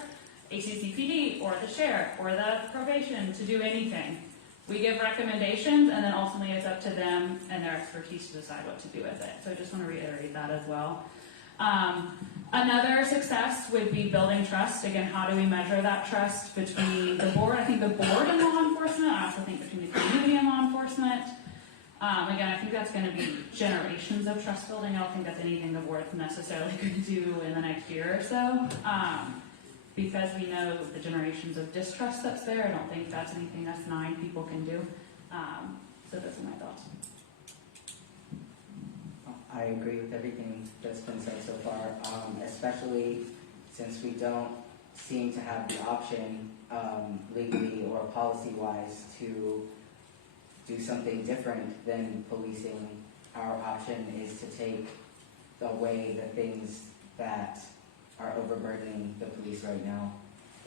ACCPD or the sheriff or the probation to do anything. We give recommendations, and then ultimately it's up to them and their expertise to decide what to do with it. So I just want to reiterate that as well. Another success would be building trust. Again, how do we measure that trust between the board? I think the board and law enforcement. I also think between the community and law enforcement. Again, I think that's going to be generations of trust building. I don't think that's anything the board's necessarily going to do in the next year or so. Because we know the generations of distrust that's there. I don't think that's anything us 9 people can do. So those are my thoughts. I agree with everything that's been said so far, especially since we don't seem to have the option legally or policy-wise to do something different than policing. Our option is to take away the things that are overburdening the police right now.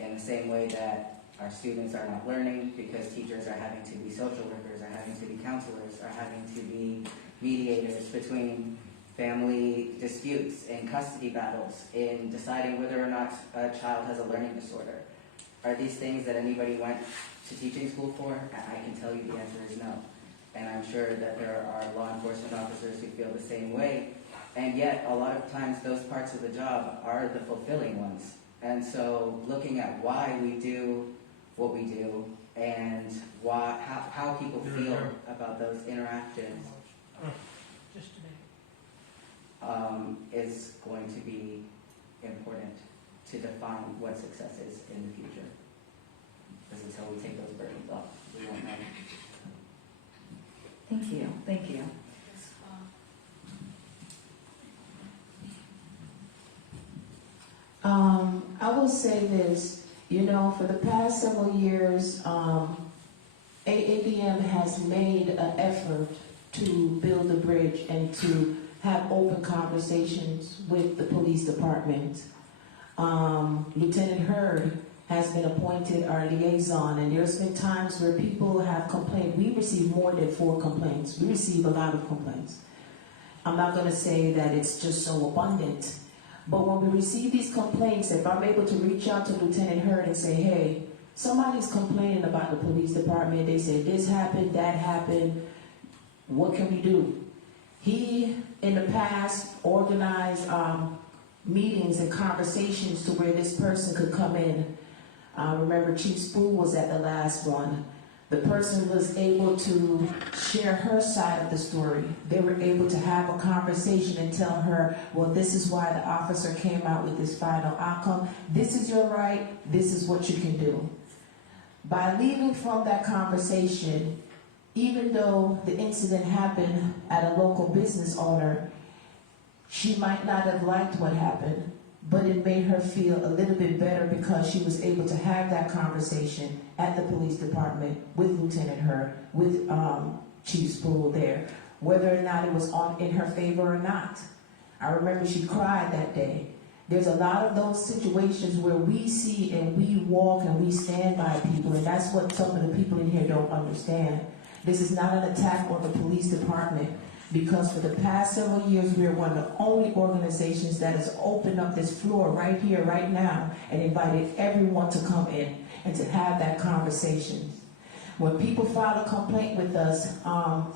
In the same way that our students are not learning because teachers are having to be social workers, are having to be counselors, are having to be mediators between family disputes and custody battles in deciding whether or not a child has a learning disorder. Are these things that anybody went to teaching school for? I can tell you the answer is no. And I'm sure that there are law enforcement officers who feel the same way. And yet, a lot of times, those parts of the job are the fulfilling ones. And so, looking at why we do what we do and how people feel about those interactions is going to be important to define what success is in the future. Because until we take those burdens off, we won't know. Thank you. Thank you. I will say this, for the past several years, AADM has made an effort to build a bridge and to have open conversations with the police department. Lieutenant Hurd has been appointed our liaison, and there's been times where people have complained. We receive more than 4 complaints. We receive a lot of complaints. I'm not going to say that it's just so abundant, but when we receive these complaints, if I'm able to reach out to Lieutenant Hurd and say, hey, somebody's complaining about the police department, they say this happened, that happened, what can we do? He, in the past, organized meetings and conversations to where this person could come in. Remember, Chief Spool was at the last one. The person was able to share her side of the story. They were able to have a conversation and tell her, well, this is why the officer came out with this final outcome. This is your right. This is what you can do. By leaving from that conversation, even though the incident happened at a local business owner, she might not have liked what happened, but it made her feel a little bit better because she was able to have that conversation at the police department with Lieutenant Hurd, with Chief Spool there, whether or not it was in her favor or not. I remember she cried that day. There's a lot of those situations where we see and we walk and we stand by people, and that's what some of the people in here don't understand. This is not an attack on the police department. because for the past several years, we are one of the only organizations that has opened up this floor right here, right now, and invited everyone to come in and to have that conversation. When people file a complaint with us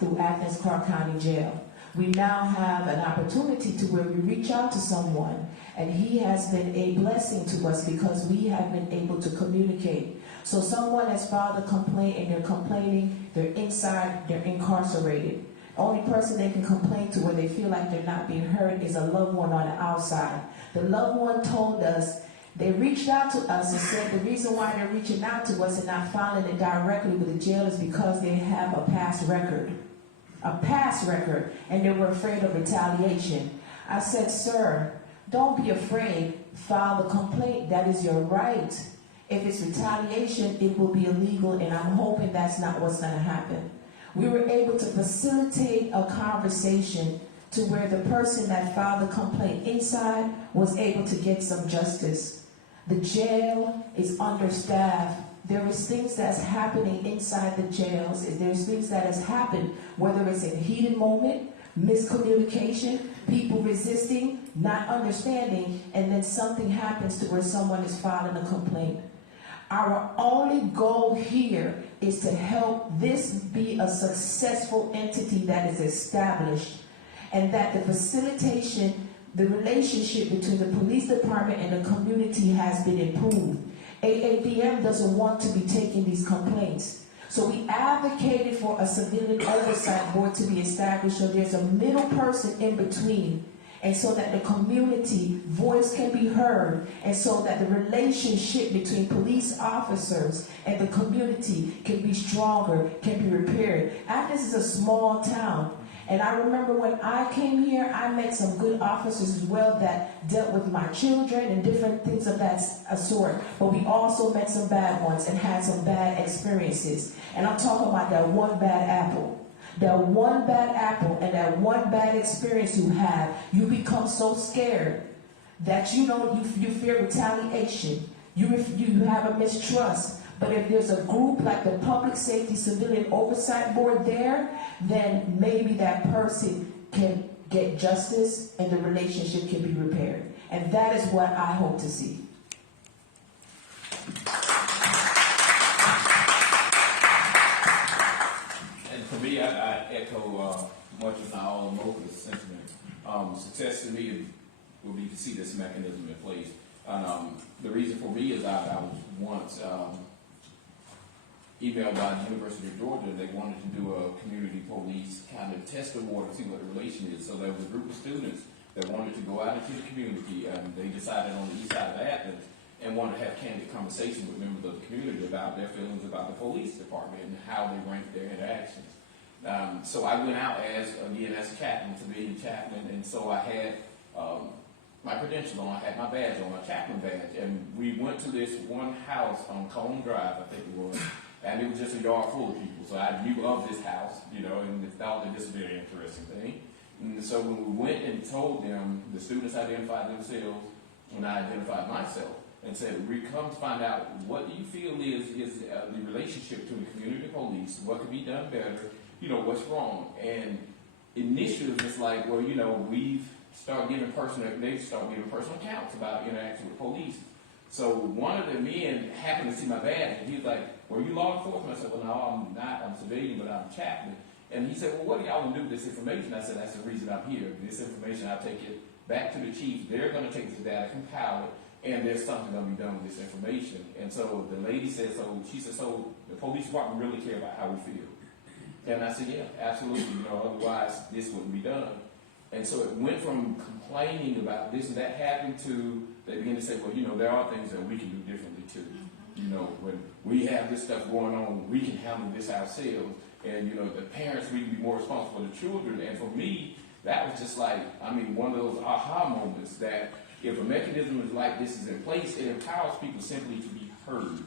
through Athens Clarke County Jail, we now have an opportunity to where we reach out to someone, and he has been a blessing to us because we have been able to communicate. So someone has filed a complaint and they're complaining, they're inside, they're incarcerated. The only person they can complain to where they feel like they're not being heard is a loved one on the outside. The loved one told us, they reached out to us and said the reason why they're reaching out to us and not filing it directly with the jail is because they have a past record. And they were afraid of retaliation. I said, sir, don't be afraid. File the complaint. That is your right. If it's retaliation, it will be illegal, and I'm hoping that's not what's going to happen. We were able to facilitate a conversation to where the person that filed the complaint inside was able to get some justice. The jail is understaffed. There is things that's happening inside the jails. There's things that has happened, whether it's in a heated moment, miscommunication, people resisting, not understanding, and then something happens to where someone is filing a complaint. Our only goal here is to help this be a successful entity that is established, and that the facilitation, the relationship between the police department and the community has been improved. AADM doesn't want to be taking these complaints. So we advocated for a civilian oversight board to be established so there's a middle person in between, and so that the community voice can be heard, and so that the relationship between police officers and the community can be stronger, can be repaired. Athens is a small town. And I remember when I came here, I met some good officers as well that dealt with my children and different things of that sort. But we also met some bad ones and had some bad experiences. And I'm talking about that one bad apple. That one bad apple and that one bad experience you have, you become so scared that you fear retaliation. You have a mistrust. But if there's a group like the Public Safety Civilian Oversight Board there, then maybe that person can get justice and the relationship can be repaired. And that is what I hope to see. And for me, I echo much of all of Mocha's sentiment. Success to me would be to see this mechanism in place. And the reason for me is I was once emailed by the University of Georgia. They wanted to do a community police kind of test award to see what the relation is. So there was a group of students that wanted to go out into the community, and they decided on the east side of Athens and wanted to have candid conversation with members of the community about their feelings about the police department and how they ranked their interactions. So I went out as a chaplain, civilian chaplain, and so I had my credentials on, I had my badge on, my chaplain badge, and we went to this one house on Cone Drive, I think it was, and it was just a yard full of people. So I knew of this house, and thought that this was a very interesting thing. And so when we went and told them, the students identified themselves, and I identified myself, and said, we come to find out, what do you feel is the relationship between the community police, what could be done better, what's wrong? And initially it was like, well, we've started giving personal accounts about interacting with police. So one of the men happened to see my badge, and he was like, were you law enforcement? I said, well, no, I'm not. I'm civilian, but I'm chaplain. And he said, well, what do y'all want to do with this information? I said, that's the reason I'm here. This information, I'll take it back to the chief. They're going to take this data, compile it, and there's something going to be done with this information. And so the lady said, she said, so the police department really care about how we feel. And I said, yeah, absolutely. Otherwise this wouldn't be done. And so it went from complaining about this and that happened to, they began to say, well, there are things that we can do differently too. When we have this stuff going on, we can handle this ourselves. And, the parents, we can be more responsible for the children. And for me, that was just like, one of those aha moments that if a mechanism is like this is in place, it empowers people simply to be heard,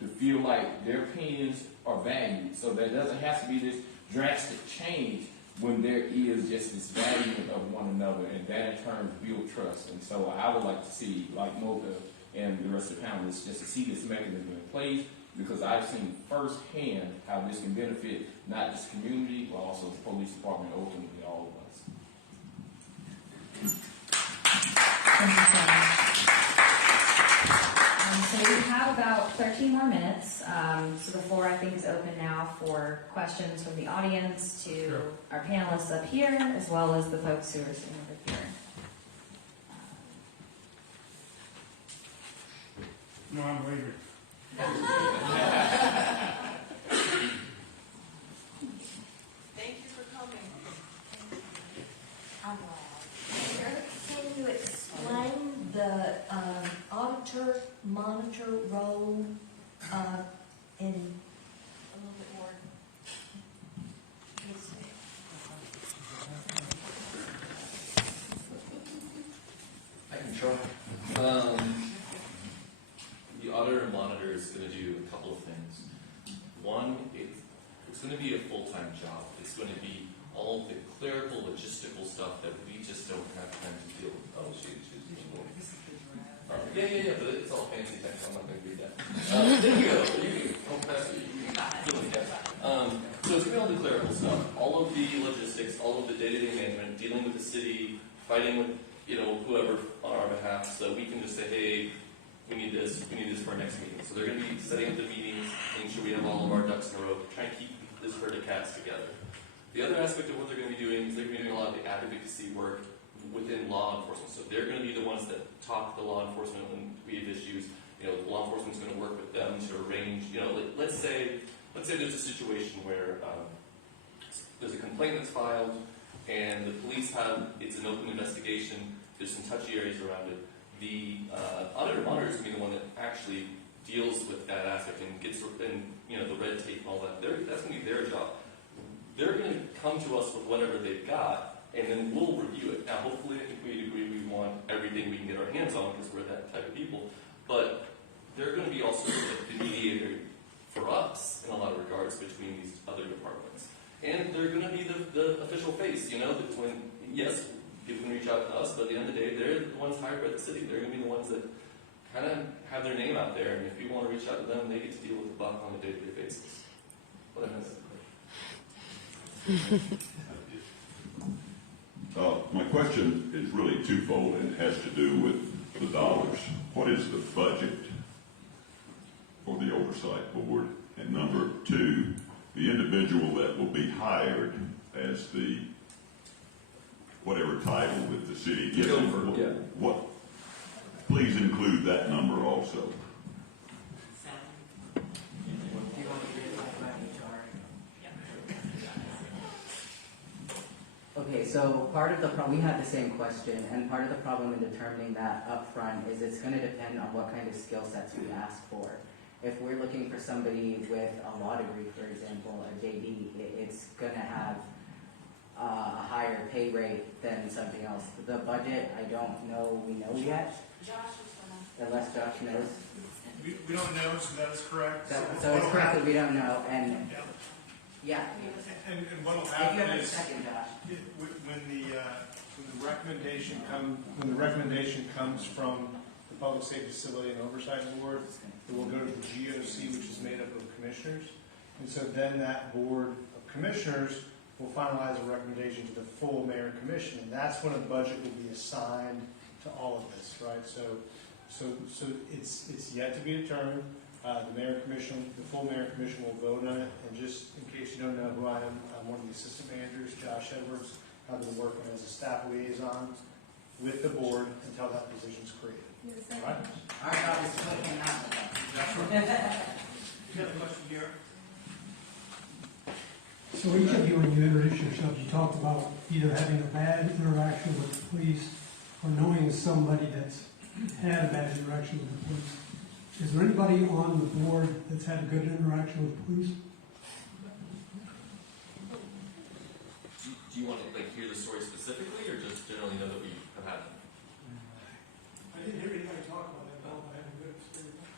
to feel like their opinions are valued. So there doesn't have to be this drastic change when there is just this value of one another, and that in turn builds trust. And so I would like to see, like Mocha and the rest of the panelists, just to see this mechanism in place, because I've seen firsthand how this can benefit not just the community, but also the police department, ultimately all of us. about 13 more minutes. So the floor, I think, is open now for questions from the audience to our panelists up here, as well as the folks who are sitting over here. No, I'm waving. Thank you for coming. I'm glad. Can you explain the auditor-monitor role in a little bit more? I can try. The auditor and monitor is going to do a couple of things. One, it's going to be a full-time job. It's going to be all the clerical, logistical stuff that we just don't have time to deal with. Oh, she's yeah, but it's all fancy text. I'm not going to read that. There you go. So it's going to be all the clerical stuff, all of the logistics, all of the day-to-day management, dealing with the city, fighting with whoever on our behalf, so we can just say, hey, we need this for our next meeting. So they're going to be setting up the meetings, making sure we have all of our ducks in a row, trying to keep this herd of cats together. The other aspect of what they're going to be doing is they're going to be doing a lot of the advocacy work within law enforcement. So they're going to be the ones that talk to the law enforcement when we have issues. Law enforcement's going to work with them to arrange. Let's say there's a situation where there's a complaint that's filed, and the police it's an open investigation. There's some touchy areas around it. The auditor monitor is going to be the one that actually deals with that aspect and gets the red tape and all that. That's going to be their job. They're going to come to us with whatever they've got, and then we'll review it. Now, hopefully, I think we'd agree we want everything we can get our hands on because we're that type of people. But they're going to be also the mediator for us in a lot of regards between these other departments. And they're going to be the official face, that when, yes, people can reach out to us, but at the end of the day, they're the ones hired by the city. They're going to be the ones that kind of have their name out there, and if you want to reach out to them, they get to deal with the buck on a day-to-day basis. What I missed? My question is really twofold and has to do with the dollars. What is the budget for the Oversight Board? And number two, the individual that will be hired as the whatever title that the city gives him, what? Please include that number also. Okay, so part of the we had the same question, and part of the problem in determining that up front is it's going to depend on what kind of skill sets we ask for. If we're looking for somebody with a law degree, for example, a JD, it's going to have a higher pay rate than something else. The budget, I don't know we know yet. Josh is gonna. Unless Josh knows. We don't know, so that is correct. So it's correct that we don't know, and yeah. And what will If happen you have a is second, Josh. when the recommendation comes from the Public Safety, Civility, and Oversight Board, it will go to the GOC, which is made up of commissioners, and so then that board of commissioners will finalize a recommendation to the full mayor and commission, and that's when a budget will be assigned to all of this, right? So it's yet to be determined. The mayor and commission, the full mayor and commission will vote on it. And just in case you don't know who I am, I'm one of the assistant managers, Josh Edwards. I've been working as a staff liaison with the board until that position is created. All right? Our job is to put him out. That's right. You got a question here? So each of you, when you introduced yourself, you talked about either having a bad interaction with the police or knowing somebody that's had a bad interaction with the police. Is there anybody on the board that's had a good interaction with the police? Do you want to hear the story specifically, or just generally know that we have had them? I didn't hear anybody talk about that. I had a good experience.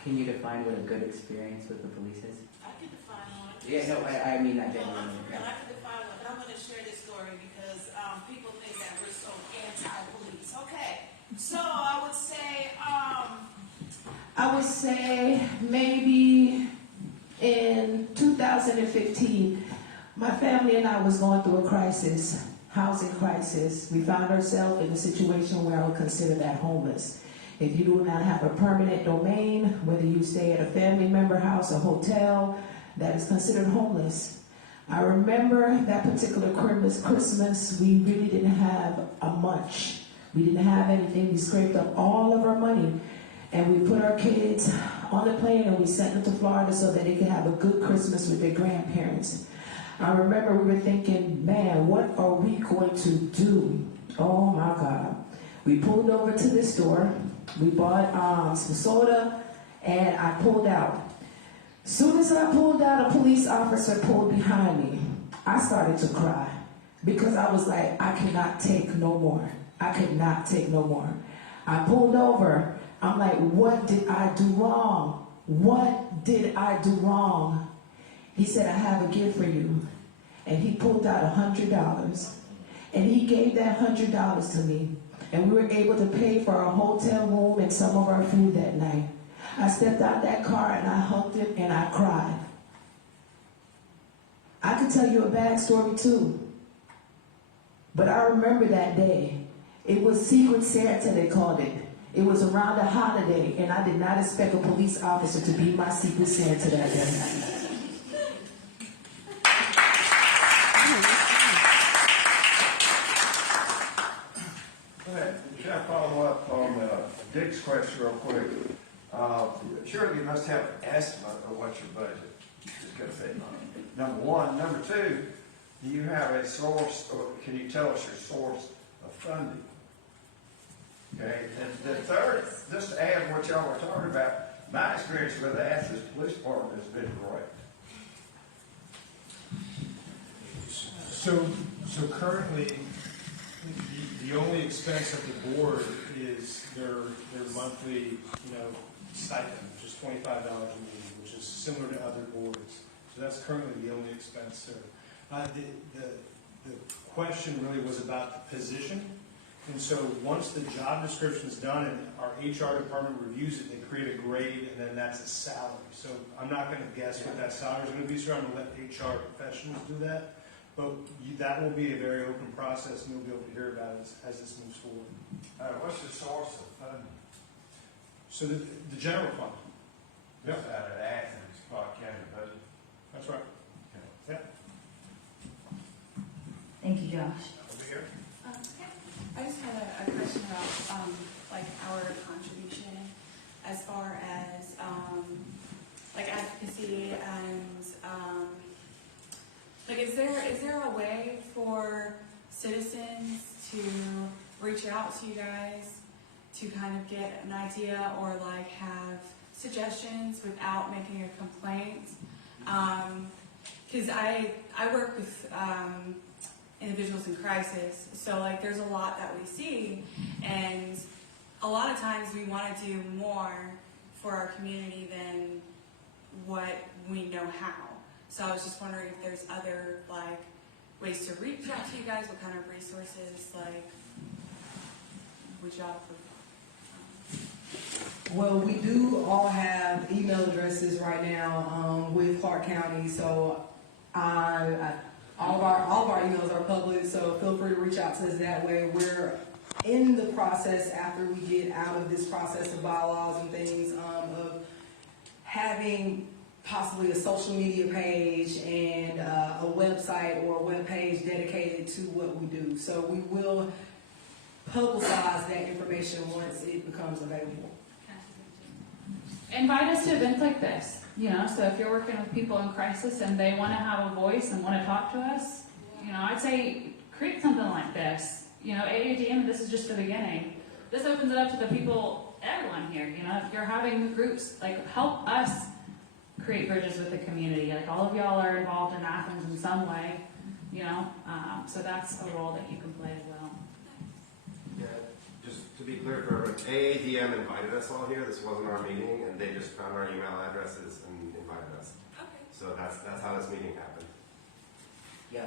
Can you define what a good experience with the police is? I can define one. Yeah, no, I mean that No, I'm genuinely. for real. I can define one, but I'm going to share this story because people think that we're so anti-police. Okay, so I would say, maybe in 2015, my family and I was going through a crisis, housing crisis. We found ourselves in a situation where I would consider that homeless. If you do not have a permanent domain, whether you stay at a family member house, a hotel, that is considered homeless. I remember that particular Christmas, we really didn't have much. We didn't have anything. We scraped up all of our money, and we put our kids on the plane and we sent them to Florida so that they could have a good Christmas with their grandparents. I remember we were thinking, man, what are we going to do? Oh my God. We pulled over to this store. We bought some soda, and I pulled out. Soon as I pulled out, a police officer pulled behind me. I started to cry because I was like, I cannot take no more. I could not take no more. I pulled over. I'm like, what did I do wrong? What did I do wrong? He said, I have a gift for you. And he pulled out $100. And he gave that $100 to me. And we were able to pay for our hotel room and some of our food that night. I stepped out that car and I hugged him and I cried. I could tell you a bad story too. But I remember that day. It was Secret Santa, they called it. It was around a holiday, and I did not expect a police officer to be my Secret Santa that day. Can I follow up on Dick's question real quick? Surely you must have an estimate of what's your budget. Just gonna say number one. Number two, do you have a source, or can you tell us your source of funding? Okay, and the third, just to add what y'all were talking about, my experience with the Athens Police Department has been great. So currently, the only expense of the board is their monthly, stipend, which is $25 a meeting, which is similar to other boards. So that's currently the only expense there. The question really was about the position. And so once the job description is done and our HR department reviews it, they create a grade, and then that's a salary. So I'm not going to guess what that salary is going to be, so I'm going to let HR professionals do that. But that will be a very open process, and you'll be able to hear about it as this moves forward. What's the source of funding? So the general fund. Just out of Athens, Clark County budget? That's right. Yeah. Thank you, Josh. Over here. I just had a question about our contribution as far as advocacy and is there a way for citizens to reach out to you guys to kind of get an idea or have suggestions without making a complaint? Because I work with individuals in crisis, so there's a lot that we see, and a lot of times we want to do more for our community than what we know how. So I was just wondering if there's other ways to reach out to you guys, what kind of resources would y'all provide? Well, we do all have email addresses right now with Clark County, so all of our emails are public, so feel free to reach out to us that way. We're in the process, after we get out of this process of bylaws and things, of having possibly a social media page and a website or a web page dedicated to what we do. So we will publicize that information once it becomes available. Invite us to events like this, so if you're working with people in crisis and they want to have a voice and want to talk to us, I'd say create something like this. AADM, this is just the beginning. This opens it up to the people, everyone here, if you're having groups, help us create bridges with the community. All of y'all are involved in Athens in some way, so that's a role that you can play as well. Yeah, just to be clear for everyone, AADM invited us all here. This wasn't our meeting, and they just found our email addresses and invited us. Okay. So that's how this meeting happened. Yeah,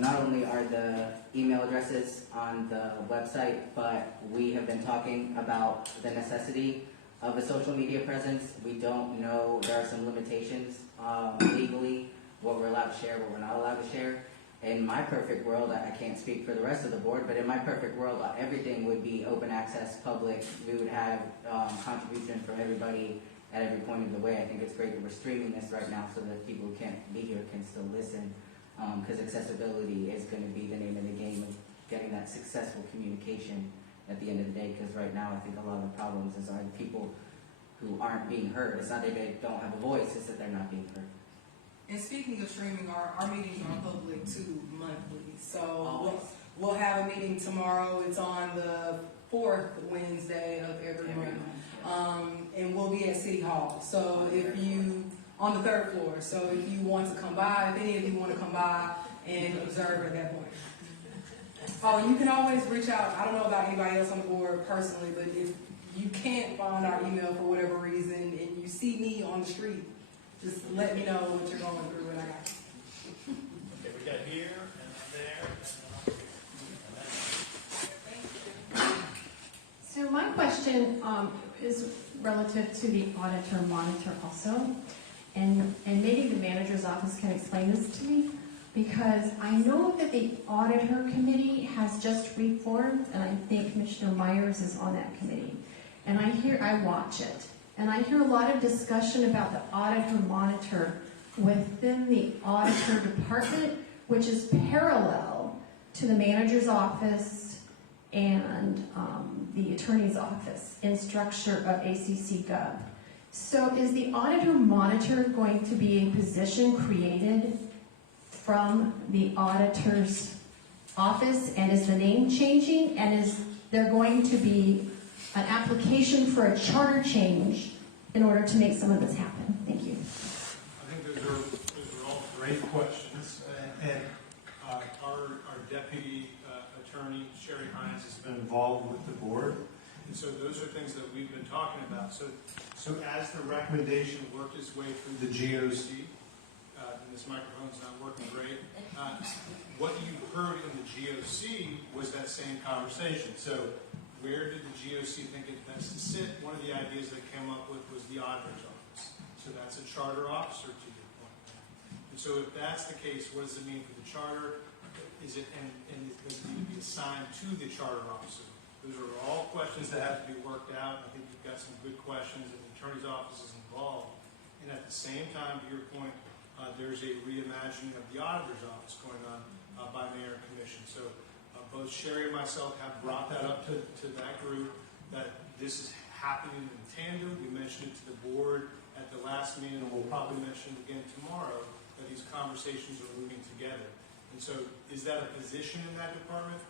not only are the email addresses on the website, but we have been talking about the necessity of a social media presence. We don't know, there are some limitations legally, what we're allowed to share, what we're not allowed to share. In my perfect world, I can't speak for the rest of the board, but in my perfect world, everything would be open access, public. We would have contribution from everybody at every point of the way. I think it's great that we're streaming this right now so that people who can't be here can still listen, because accessibility is going to be the name of the game of getting that successful communication at the end of the day, because right now I think a lot of the problems are the people who aren't being heard. It's not that they don't have a voice, it's that they're not being heard. And speaking of streaming, our meetings are public too monthly. So we'll have a meeting tomorrow. It's on the 4th Wednesday of every month. And we'll be at City Hall. So if you, on the 3rd floor. So if you want to come by, if any of you want to come by and observe at that point. Oh, you can always reach out. I don't know about anybody else on the board personally, but if you can't find our email for whatever reason and you see me on the street, just let me know what you're going through and I got you. Okay, we got here and there. So my question is relative to the auditor monitor also, and maybe the manager's office can explain this to me, because I know that the auditor committee has just reformed, and I think Commissioner Myers is on that committee, and I watch it. And I hear a lot of discussion about the auditor monitor within the auditor department, which is parallel to the manager's office and the attorney's office in structure of ACC Gov. So is the auditor monitor going to be a position created from the auditor's office, and is the name changing, and is there going to be an application for a charter change in order to make some of this happen? Thank you. I think those are all great questions. And our deputy attorney, Sherry Hines, has been involved with the board. And so those are things that we've been talking about. So as the recommendation worked its way through the GOC, and this microphone's not working great, what you heard in the GOC was that same conversation. So where did the GOC think it best to sit? One of the ideas that came up with was the auditor's office. So that's a charter officer, to your point. And so if that's the case, what does it mean for the charter? Is it, and does it need to be assigned to the charter officer? Those are all questions that have to be worked out. I think you've got some good questions, and the attorney's office is involved. And at the same time, to your point, there's a reimagining of the auditor's office going on by mayor and commission. So both Sherry and myself have brought that up to that group, that this is happening in tandem. We mentioned it to the board at the last meeting, and we'll probably mention it again tomorrow, that these conversations are moving together. And so is that a position in that department?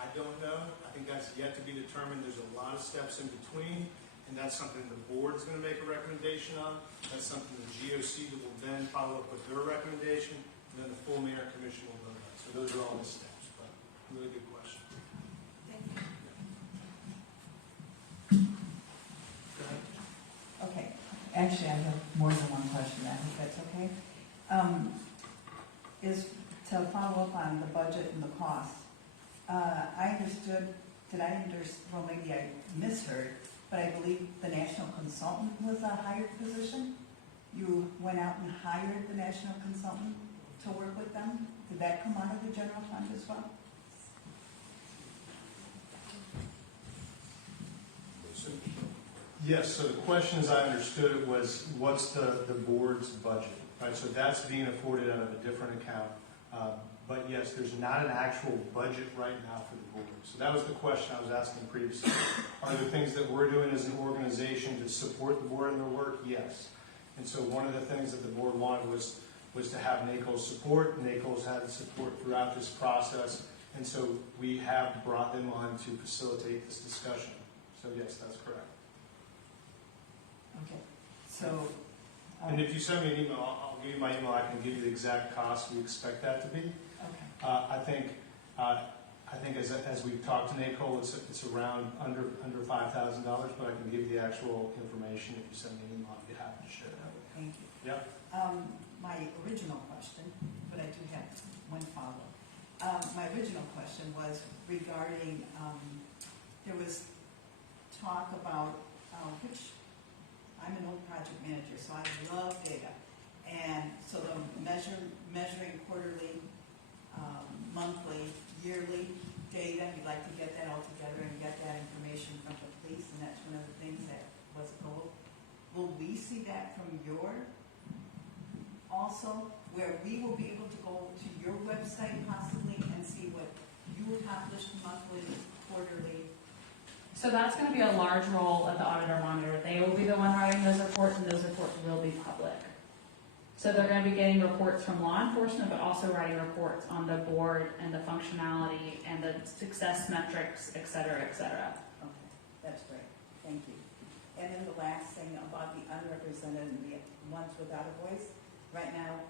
I don't know. I think that's yet to be determined. There's a lot of steps in between, and that's something the board's going to make a recommendation on. That's something the GOC will then follow up with their recommendation, and then the full mayor and commission will vote on it. So those are all the steps. Really good question. Thank you. Okay, actually I have more than one question, I think that's okay. Is to follow up on the budget and the cost. I understood, well maybe I misheard, but I believe the national consultant was a hired position? You went out and hired the national consultant to work with them? Did that come out of the general fund as well? Yes, so the question as I understood it was, what's the board's budget, right? So that's being afforded out of a different account. But yes, there's not an actual budget right now for the board. So that was the question I was asking previously. Are there things that we're doing as an organization to support the board in their work? Yes. And so one of the things that the board wanted was to have NACO's support. NACO's had support throughout this process. And so we have brought them on to facilitate this discussion. So yes, that's correct. Okay, so. And if you send me an email, I'll give you my email. I can give you the exact cost we expect that to be. Okay. I think as we've talked to NACO, it's around under $5,000, but I can give you the actual information if you send me an email. I'd be happy to share that with you. Thank you. Yep. My original question, but I do have one follow-up. My original question was regarding, there was talk about, which I'm an old project manager, so I love data. And so the measuring quarterly monthly, yearly data. You'd like to get that all together and get that information from the police, and that's one of the things that was a goal. Will we see that from your, also, where we will be able to go to your website possibly and see what you accomplished monthly, quarterly? So that's going to be a large role at the auditor monitor. They will be the one writing those reports, and those reports will be public. So they're going to be getting reports from law enforcement, but also writing reports on the board and the functionality and the success metrics, et cetera, et cetera. Okay, that's great. Thank you. And then the last thing about the unrepresented and the ones without a voice. Right now,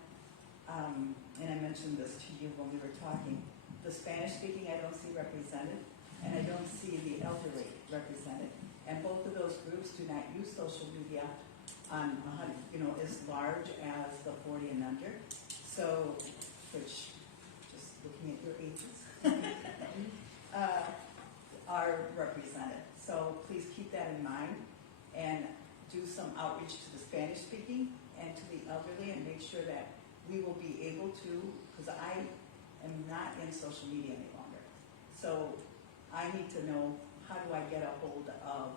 and I mentioned this to you when we were talking, the Spanish speaking I don't see represented, and I don't see the elderly represented. And both of those groups do not use social media on as large as the 40 and under. So, which, just looking at your ages, are represented. So please keep that in mind and do some outreach to the Spanish speaking and to the elderly and make sure that we will be able to, because I am not in social media any longer. So I need to know, how do I get a hold of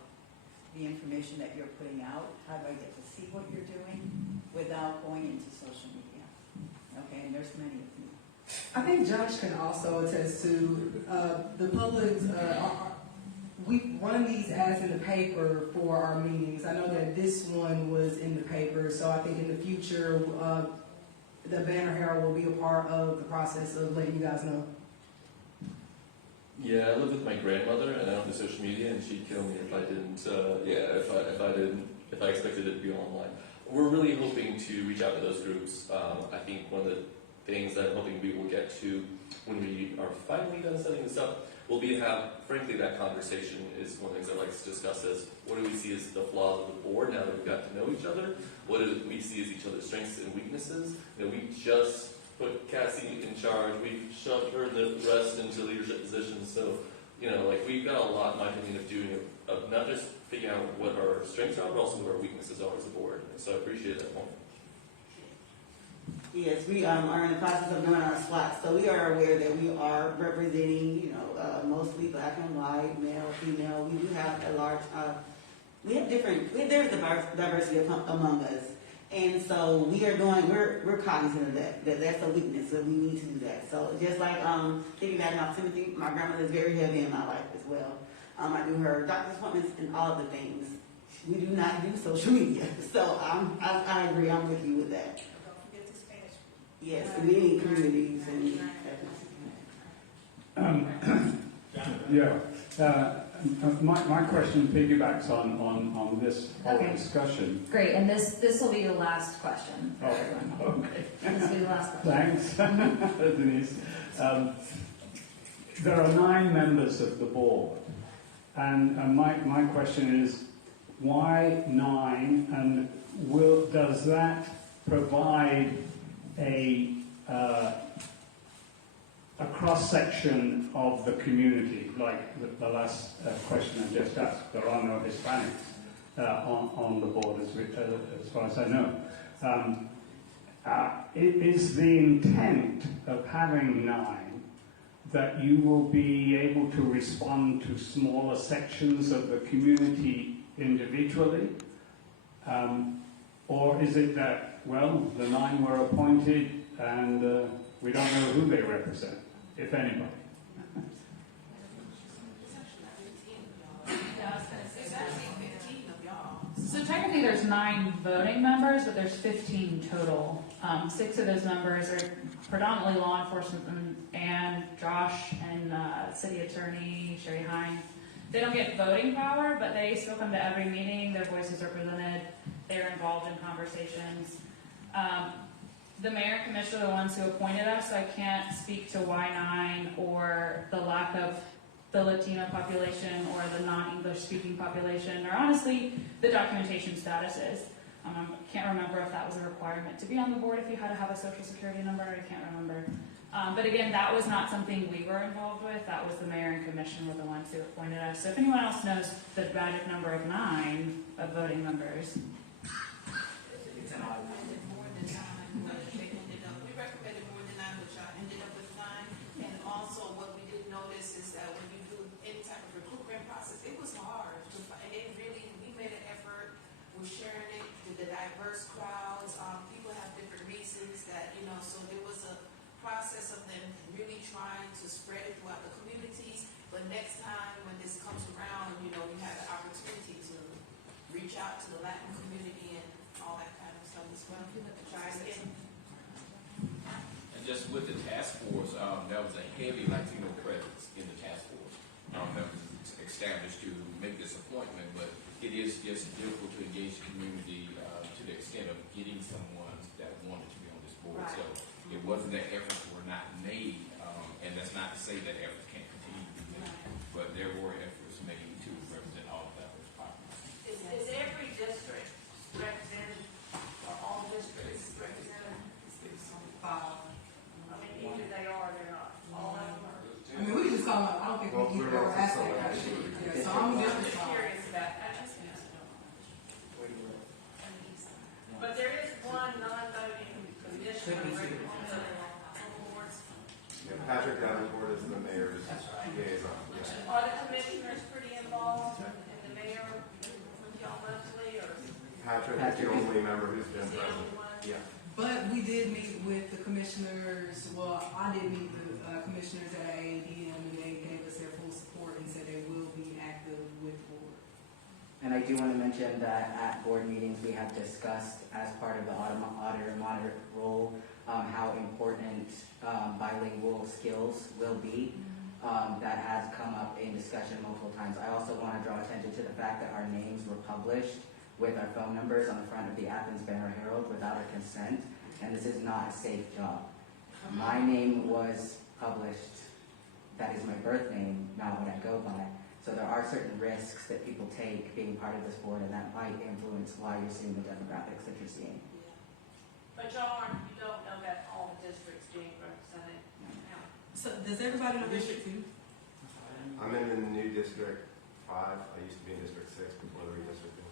the information that you're putting out? How do I get to see what you're doing without going into social media? Okay, and there's many of you. I think Josh can also attest to the public. We run these ads in the paper for our meetings. I know that this one was in the paper, so I think in the future, the Banner Herald will be a part of the process of letting you guys know. Yeah, I live with my grandmother, and I don't do social media, and she'd kill me if I didn't. If I expected it to be online. We're really hoping to reach out to those groups. I think one of the things that I'm hoping we will get to when we are finally done setting this up will be to have, frankly, that conversation is one of the things I'd like to discuss is what do we see as the flaws of the board now that we've got to know each other? What do we see as each other's strengths and weaknesses? We just put Cassie in charge. We've shoved her and the rest into leadership positions. So, we've got a lot, in my opinion, of doing of not just figuring out what our strengths are, but also what our weaknesses are as a board. So I appreciate that point. Yes, we are in the process of doing our slots, so we are aware that we are representing, mostly black and white, male, female. We do have a large, there's diversity among us. And so we're cognizant of that that's a weakness, so we need to do that. So just like piggybacking off Timothy, my grandmother is very heavy in my life as well. I do her doctor's appointments and all of the things. We do not do social media, so I agree. I'm with you with that. Don't forget the Spanish. Yes, in many communities and my question piggybacks on this whole discussion. Great, and this will be the last question for everyone. Okay. This will be the last question. Thanks, Denise. There are 9 members of the board, and my question is, why 9, and does that provide a cross-section of the community, like the last question I just asked? There are no Hispanics on the board, as far as I know. Is the intent of having 9 that you will be able to respond to smaller sections of the community individually? Or is it that, well, the 9 were appointed and we don't know who they represent, if anybody? So technically there's 9 voting members, but there's 15 total. 6 of those members are predominantly law enforcement and Josh and city attorney Sherry Hines. They don't get voting power, but they still come to every meeting. Their voices are presented. They're involved in conversations. The mayor and commissioner are the ones who appointed us, so I can't speak to why 9 or the lack of the Latino population or the non-English speaking population, or honestly, the documentation status is. I can't remember if that was a requirement to be on the board if you had to have a social security number. I can't remember. But again, that was not something we were involved with. That was the mayor and commission were the ones who appointed us. So if anyone else knows the magic number of 9 of voting members. We recommended more than 9, which I ended up with 9. trying to spread it throughout the communities, but next time when this comes around, you have the opportunity to reach out to the Latin community and all that kind of stuff as well. Try again. And just with the task force, there was a heavy Latino presence in the task force that was established to make this appointment, but it is just difficult to engage the community to the extent of getting someone that wanted to be on this board. Right. So it wasn't that efforts were not made, and that's not to say that efforts can't continue to be made, but there were efforts made to represent all of those populations. Is every district represented, or all districts represented? I mean, either they are or they're not. All of them are. I mean, we just talking about, I don't think we get our aspect of shit. Yeah, so I'm I'm definitely just curious about that. But there is one non-voting commissioner on the boards. Yeah, Patrick Davenport is the mayor's liaison. Yeah. Are the commissioners pretty involved in the mayor with y'all monthly, or? Patrick is the only member who's been Is the present. only one? Yeah. But we did meet with the commissioners, well, I did meet the commissioners at AADM, and they gave us their full support and said they will be active with the board. And I do want to mention that at board meetings, we have discussed as part of the auditor and monitor role, how important bilingual skills will be. That has come up in discussion multiple times. I also want to draw attention to the fact that our names were published with our phone numbers on the front of the Athens Banner Herald without our consent, and this is not a safe job. My name was published, that is my birth name, not what I go by. So there are certain risks that people take being part of this board, and that might influence why you're seeing the demographics that you're seeing. But y'all aren't, you don't know that all the districts being represented now. So does everybody know District 2? I'm in the new District 5. I used to be in District 6 before the redistricting.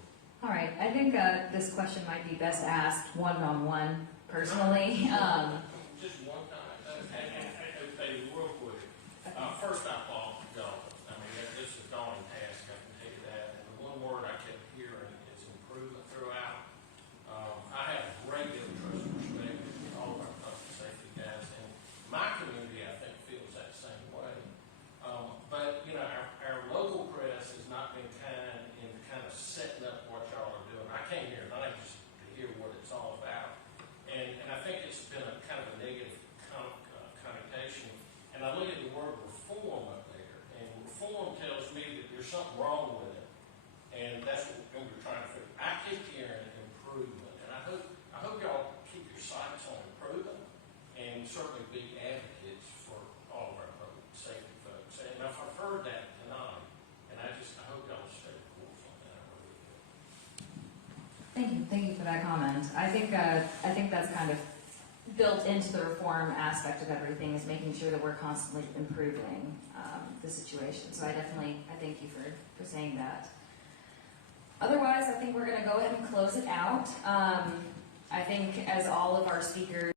All right, I think this question might be best asked one-on-one personally. Just one time, real quick. First, I applaud y'all. I mean, this is a daunting task, I can tell you that. And the one word I kept hearing is improvement throughout. I have a great deal of trust and respect for all of our public safety guys. And my community, I think, feels that same way. But, our local press has not been kind in kind of setting up what y'all are doing. I came here tonight just to hear what it's all about. And I think it's been a kind of a negative connotation. And I look at the word reform up there, and reform tells me that there's something wrong with it. And that's what we're trying to figure. I keep hearing improvement, and I hope y'all keep your sights on improvement, and certainly be advocates for all of our public safety folks. And I've heard that tonight, and I hope y'all stay the course on that. I really do. Thank you for that comment. I think that's kind of built into the reform aspect of everything, is making sure that we're constantly improving the situation. So I thank you for saying that. Otherwise, I think we're going to go ahead and close it out. I think as all of our speakers